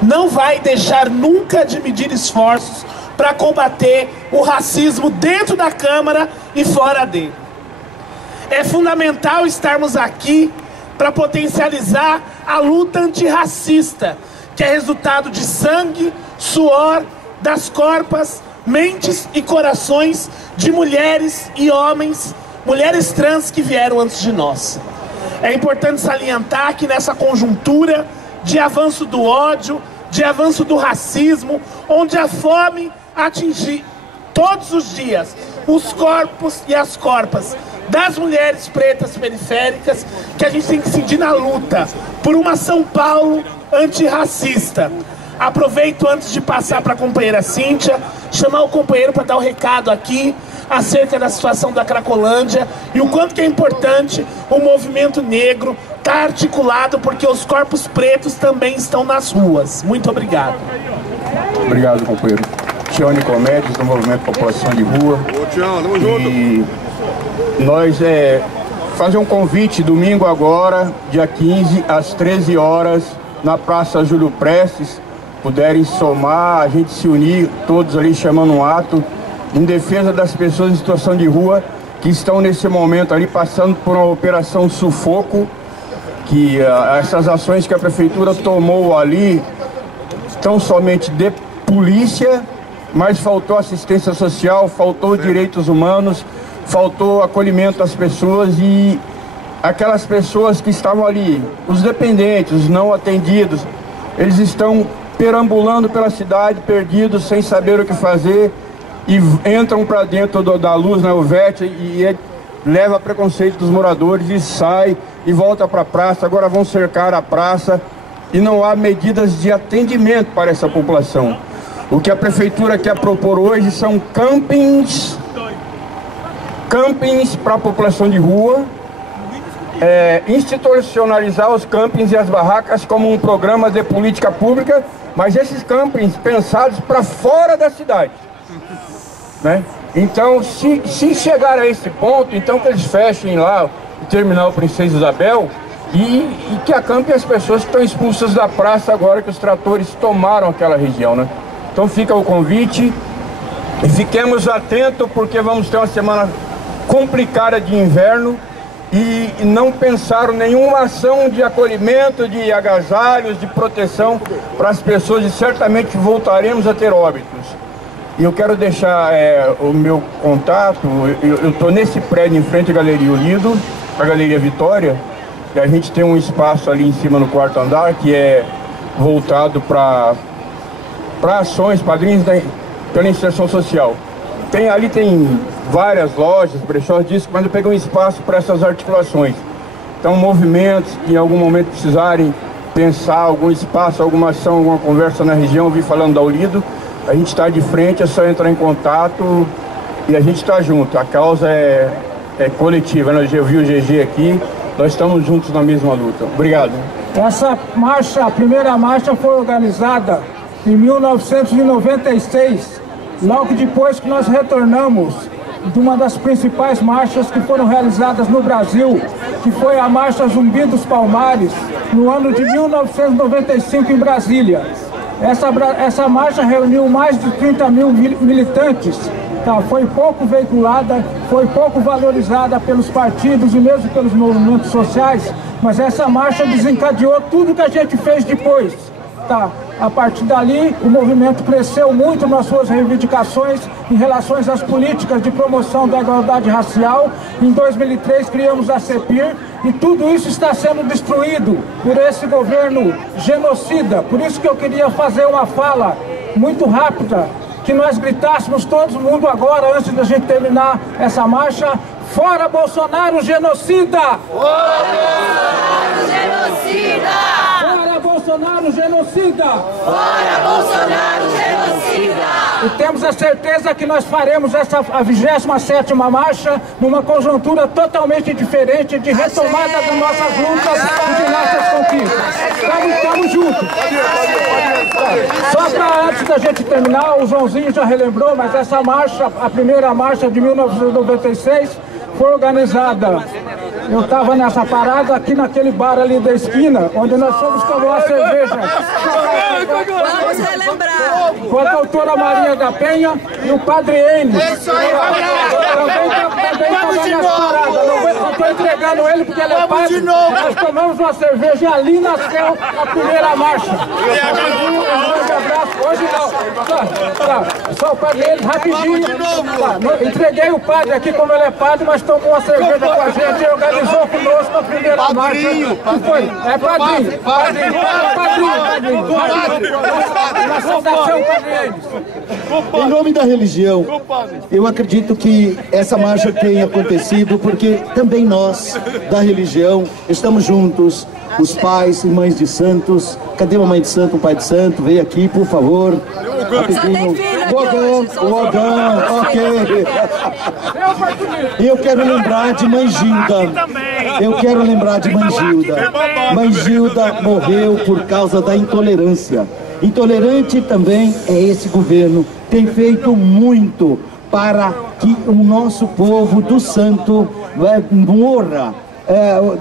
não vai deixar nunca de medir esforços para combater o racismo dentro da Câmara e fora dele. É fundamental estarmos aqui para potencializar a luta antirracista, que é resultado de sangue, suor, das corpas, mentes e corações de mulheres e homens, mulheres trans que vieram antes de nós. É importante salientar que nessa conjuntura de avanço do ódio, de avanço do racismo, onde a fome atinge todos os dias os corpos e as corpas das mulheres pretas periféricas, que a gente tem que seguir na luta por uma São Paulo antirracista. Aproveito antes de passar para a companheira Cíntia, chamar o companheiro para dar o recado aqui acerca da situação da Cracolândia e o quanto que é importante o movimento negro estar articulado, porque os corpos pretos também estão nas ruas. Muito obrigado. Obrigado, companheiro. Tião Nicomedes, do Movimento População de Rua. Ô, Tião, tamo junto. E nós fazer um convite domingo agora, dia 15, às 13 horas, na Praça Júlio Prestes. Puderem somar, a gente se unir, todos ali chamando um ato em defesa das pessoas em situação de rua que estão nesse momento ali passando por uma operação sufoco, que essas ações que a Prefeitura tomou ali tão somente de polícia, mas faltou assistência social, faltou direitos humanos, faltou acolhimento às pessoas e aquelas pessoas que estavam ali, os dependentes, os não atendidos, eles estão perambulando pela cidade, perdidos, sem saber o que fazer, e entram para dentro da luz na Elvete e leva preconceito dos moradores e sai e volta para a praça. Agora vão cercar a praça e não há medidas de atendimento para essa população. O que a Prefeitura quer propor hoje são campings para a população de rua, institucionalizar os campings e as barracas como um programa de política pública, mas esses campings pensados para fora da cidade, né? Então, se chegar a esse ponto, então que eles fechem lá o terminal Princesa Isabel e que acampem as pessoas que estão expulsas da praça agora que os tratores tomaram aquela região, né? Então fica o convite e fiquemos atentos, porque vamos ter uma semana complicada de inverno e não pensaram nenhuma ação de acolhimento, de agasalhos, de proteção para as pessoas, e certamente voltaremos a ter óbitos. E eu quero deixar o meu contato. Eu estou nesse prédio em frente à Galeria Unido, a Galeria Vitória, e a gente tem um espaço ali em cima no quarto andar que é voltado para ações, padrinhos pela inserção social. Ali tem várias lojas, brechós discos, mas eu peguei um espaço para essas articulações. Então, movimentos que em algum momento precisarem pensar algum espaço, alguma ação, alguma conversa na região, eu vi falando da Olido, a gente está de frente, é só entrar em contato e a gente está junto. A causa é coletiva, né? Eu vi o GG aqui, nós estamos juntos na mesma luta. Obrigado. Essa marcha, a primeira marcha foi organizada em 1996, logo depois que nós retornamos de uma das principais marchas que foram realizadas no Brasil, que foi a Marcha Zumbi dos Palmares, no ano de 1995 em Brasília. Essa marcha reuniu mais de 30 mil militantes, tá? Foi pouco veiculada, foi pouco valorizada pelos partidos e mesmo pelos movimentos sociais, mas essa marcha desencadeou tudo que a gente fez depois. Tá? A partir dali, o movimento cresceu muito nas suas reivindicações em relação às políticas de promoção da igualdade racial. Em 2003, criamos a CEPIR e tudo isso está sendo destruído por esse governo genocida. Por isso que eu queria fazer uma fala muito rápida, que nós gritássemos todo mundo agora, antes da gente terminar essa marcha: fora Bolsonaro genocida! Fora Bolsonaro genocida! Fora Bolsonaro genocida! Fora Bolsonaro genocida! E temos a certeza que nós faremos a 27ª marcha numa conjuntura totalmente diferente de retomada das nossas lutas e de nossas conquistas. Estamos juntos. Só para antes da gente terminar, o Joãozinho já relembrou, mas essa marcha, a primeira marcha de 1996, foi organizada. Eu estava nessa parada aqui naquele bar ali da esquina, onde nós fomos tomar uma cerveja. Vamos relembrar. Com a doutora Maria da Penha e o padre Enes. Também estava nessa parada. Não estou entregando ele porque ele é padre. Nós tomamos uma cerveja e ali nasceu a primeira marcha. Um grande abraço. Hoje não. Só o padre Enes, rapidinho. Entreguei o padre aqui como ele é padre, mas tomou uma cerveja com a gente e organizou conosco a primeira marcha. Que foi? É padrinho. Em nome da religião, eu acredito que essa marcha tenha acontecido porque também nós, da religião, estamos juntos, os pais e mães de santos. Cadê uma mãe de santo, um pai de santo? Vem aqui, por favor. Rapidinho. Logan, ok. E eu quero lembrar de Mãe Gilda. Mãe Gilda morreu por causa da intolerância. Intolerante também é esse governo. Tem feito muito para que o nosso povo do santo morra.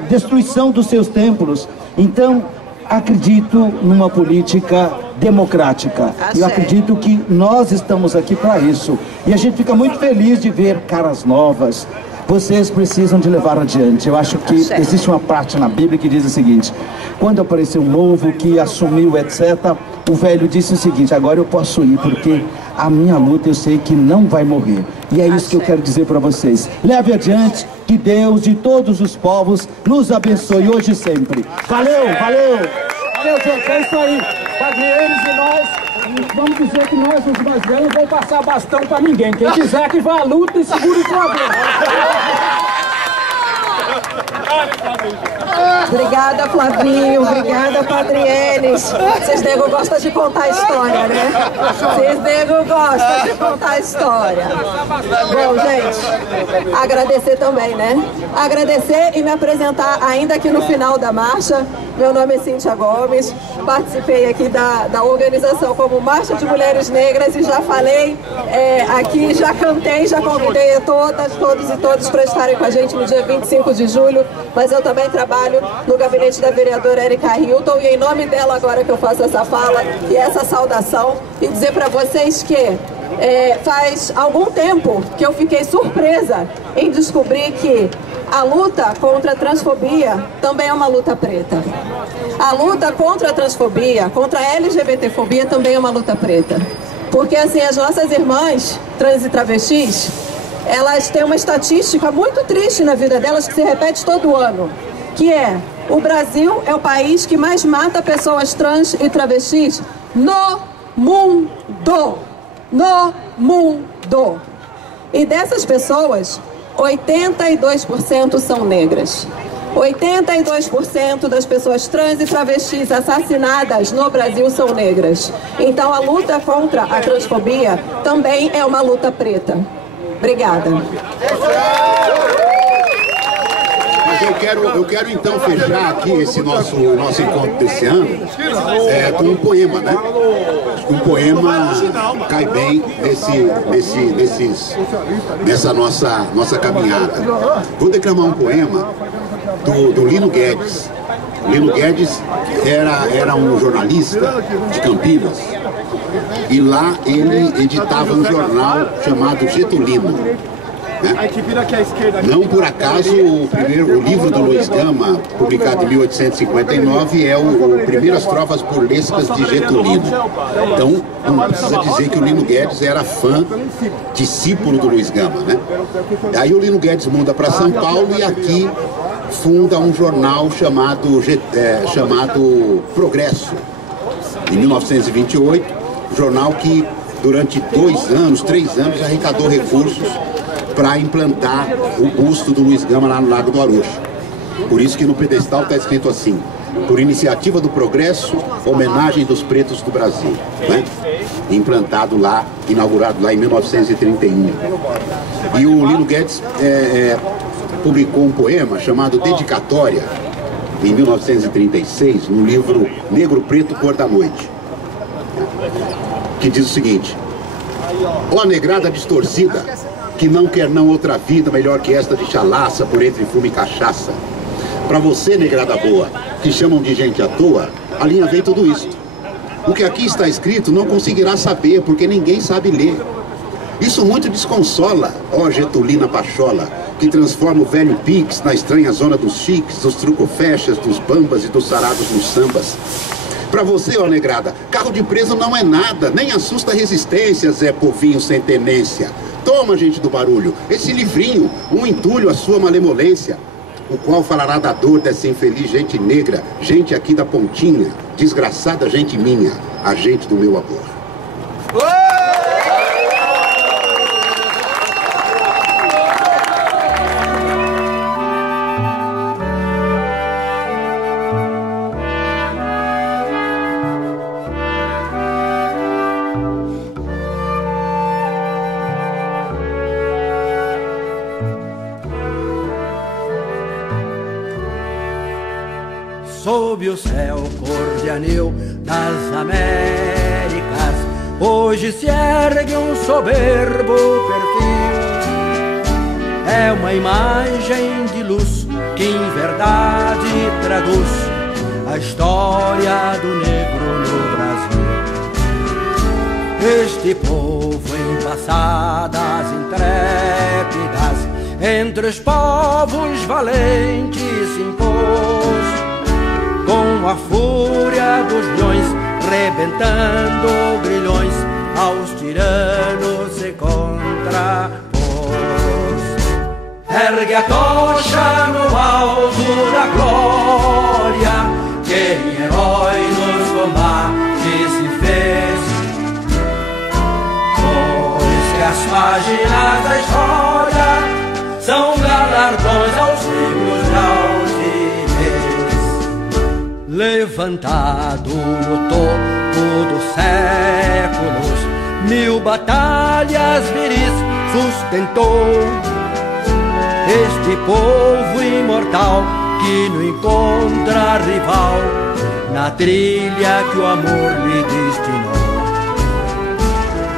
Destruição dos seus templos. Então, acredito numa política democrática. Eu acredito que nós estamos aqui para isso. E a gente fica muito feliz de ver caras novas. Vocês precisam de levar adiante. Eu acho que existe uma parte na Bíblia que diz o seguinte: quando apareceu um novo que assumiu, etc., o velho disse o seguinte: agora eu posso ir, porque a minha luta eu sei que não vai morrer. E é isso que eu quero dizer para vocês. Leve adiante, que Deus de todos os povos nos abençoe hoje e sempre. Valeu! Valeu, gente, é isso aí. Padre Enes e nós, vamos dizer que nós, os mais velhos, não vamos passar bastão para ninguém. Quem quiser que vá à luta e segure sua vida. Obrigada, Flavinho. Obrigada, Padre Enes. Vocês nego gostam de contar a história, né? Vocês nego gostam de contar a história. Bom, gente, agradecer também, né? Agradecer e me apresentar ainda aqui no final da marcha. Meu nome é Cíntia Gomes. Participei aqui da organização como Marcha de Mulheres Negras e já falei aqui, já cantei, já convidei a todas, todos e todas para estarem com a gente no dia 25 de julho. Mas eu também trabalho no gabinete da vereadora Erika Hilton e em nome dela agora que eu faço essa fala e essa saudação e dizer para vocês que faz algum tempo que eu fiquei surpresa em descobrir que a luta contra a transfobia também é uma luta preta. A luta contra a transfobia, contra a LGBTfobia também é uma luta preta. Porque assim, as nossas irmãs trans e travestis, elas têm uma estatística muito triste na vida delas que se repete todo ano, que é: o Brasil é o país que mais mata pessoas trans e travestis no mundo. No mundo. E dessas pessoas, 82% são negras. 82% das pessoas trans e travestis assassinadas no Brasil são negras. Então a luta contra a transfobia também é uma luta preta. Obrigada. Mas eu quero então fechar aqui esse nosso encontro desse ano com um poema, né? Acho que um poema cai bem nessa nossa caminhada. Vou declamar um poema do Lino Guedes. Lino Guedes era um jornalista de Campinas e lá ele editava um jornal chamado Getulino. Não por acaso o livro do Luiz Gama, publicado em 1859, é o Primeiras Trovas Burlescas de Getulino. Então não precisa dizer que o Lino Guedes era fã, discípulo do Luiz Gama, né? Aí o Lino Guedes muda para São Paulo e aqui funda um jornal chamado Progresso, em 1928, jornal que durante 3 anos arrecadou recursos para implantar o busto do Luiz Gama lá no Lago do Arocho. Por isso que no pedestal está escrito assim: por iniciativa do Progresso, homenagem dos pretos do Brasil, né? Implantado lá, inaugurado lá em 1931. E o Lino Guedes publicou um poema chamado Dedicatória, em 1936, no livro Negro, Preto, Cor da Noite, que diz o seguinte: ó negrada distorcida, que não quer não outra vida melhor que esta de chalaça por entre fumo e cachaça. Pra você, negrada boa, que chamam de gente à toa, a linha vem tudo isto. O que aqui está escrito não conseguirá saber, porque ninguém sabe ler. Isso muito desconsola, ó Getulina Pachola, que transforma o velho Pix na estranha zona dos chiques, dos trucofechas, dos bambas e dos sarados nos sambas. Pra você, ó negrada, carro de preso não é nada, nem assusta resistências, é povinho sem tenência. Toma, gente do barulho, esse livrinho, um entulho à sua malemolência, o qual falará da dor dessa infeliz gente negra, gente aqui da pontinha, desgraçada gente minha, a gente do meu amor. Sob o céu cor de anil das Américas, hoje se ergue um soberbo perfil. É uma imagem de luz que em verdade traduz a história do negro no Brasil. Este povo em passadas intrépidas, entre os povos valentes se impôs, com a fúria dos leões, rebentando grilhões, aos tiranos se contrapôs. Ergue a tocha no alto da glória, que em herói nos combates se fez, pois que as páginas da história são galardões aos negros de altivez. Levantado no topo dos séculos, 1000 batalhas viris sustentou este povo imortal que não encontra rival na trilha que o amor lhe destinou.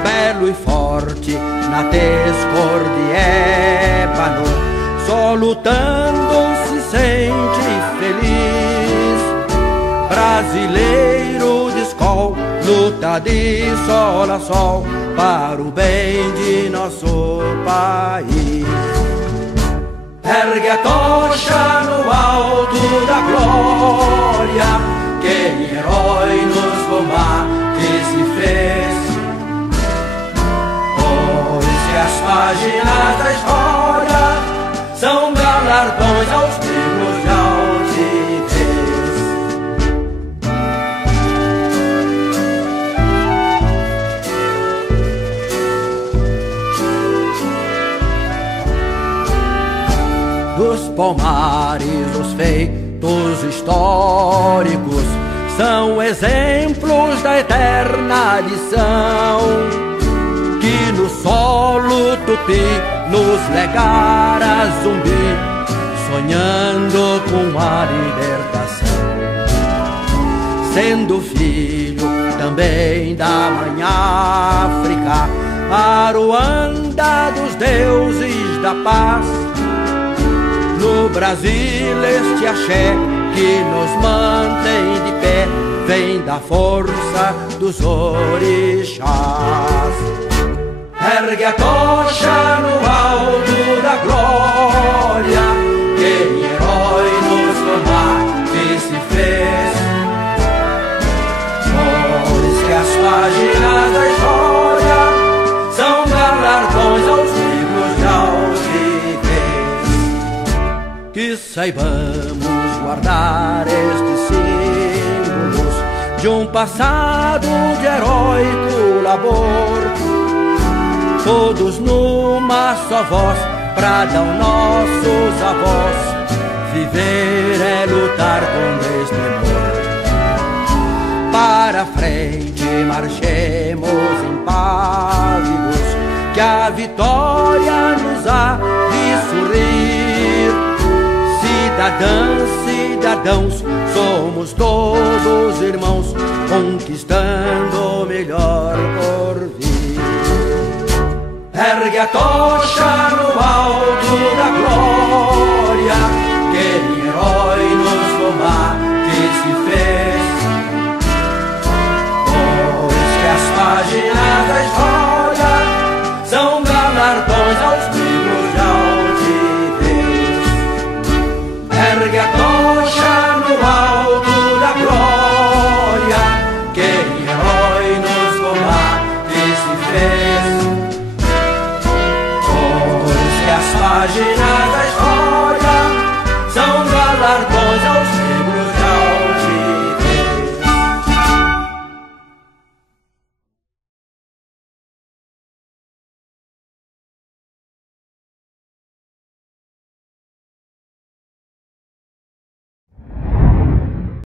Belo e forte na tez cor de ébano, só lutando se sente feliz. Brasileiro de escol, luta de sol a sol para o bem de nosso país. Ergue a tocha no alto da glória, que em herói nos combates se fez, pois que as páginas da história são galardões aos negros de altivez. Dos Palmares, os feitos históricos são exemplos da eterna lição que no solo tupi nos legara Zumbi, sonhando com a libertação. Sendo filho também da mãe África, Aruanda dos deuses da paz, no Brasil este axé que nos mantém de pé vem da força dos orixás. Ergue a tocha no alto da glória, que em herói nos combates se fez, pois que as páginas da história são galardões aos negros de altivez. Que saibamos guardar estes símbolos de um passado de heróico labor, todos numa só voz bradam nossos avós, Viver é lutar com destemor. Para frente marchemos impávidos, que a vitória nos há de sorrir. Cidadãs, cidadãos, somos todos irmãos, conquistando o melhor por vir. Ergue a tocha no alto da glória, que herói nos combates se fez. Pois que as páginas da história são galardões aos livros de altivez. Ergue a tocha no alto da glória, que herói nos combates se fez. Pois que as páginas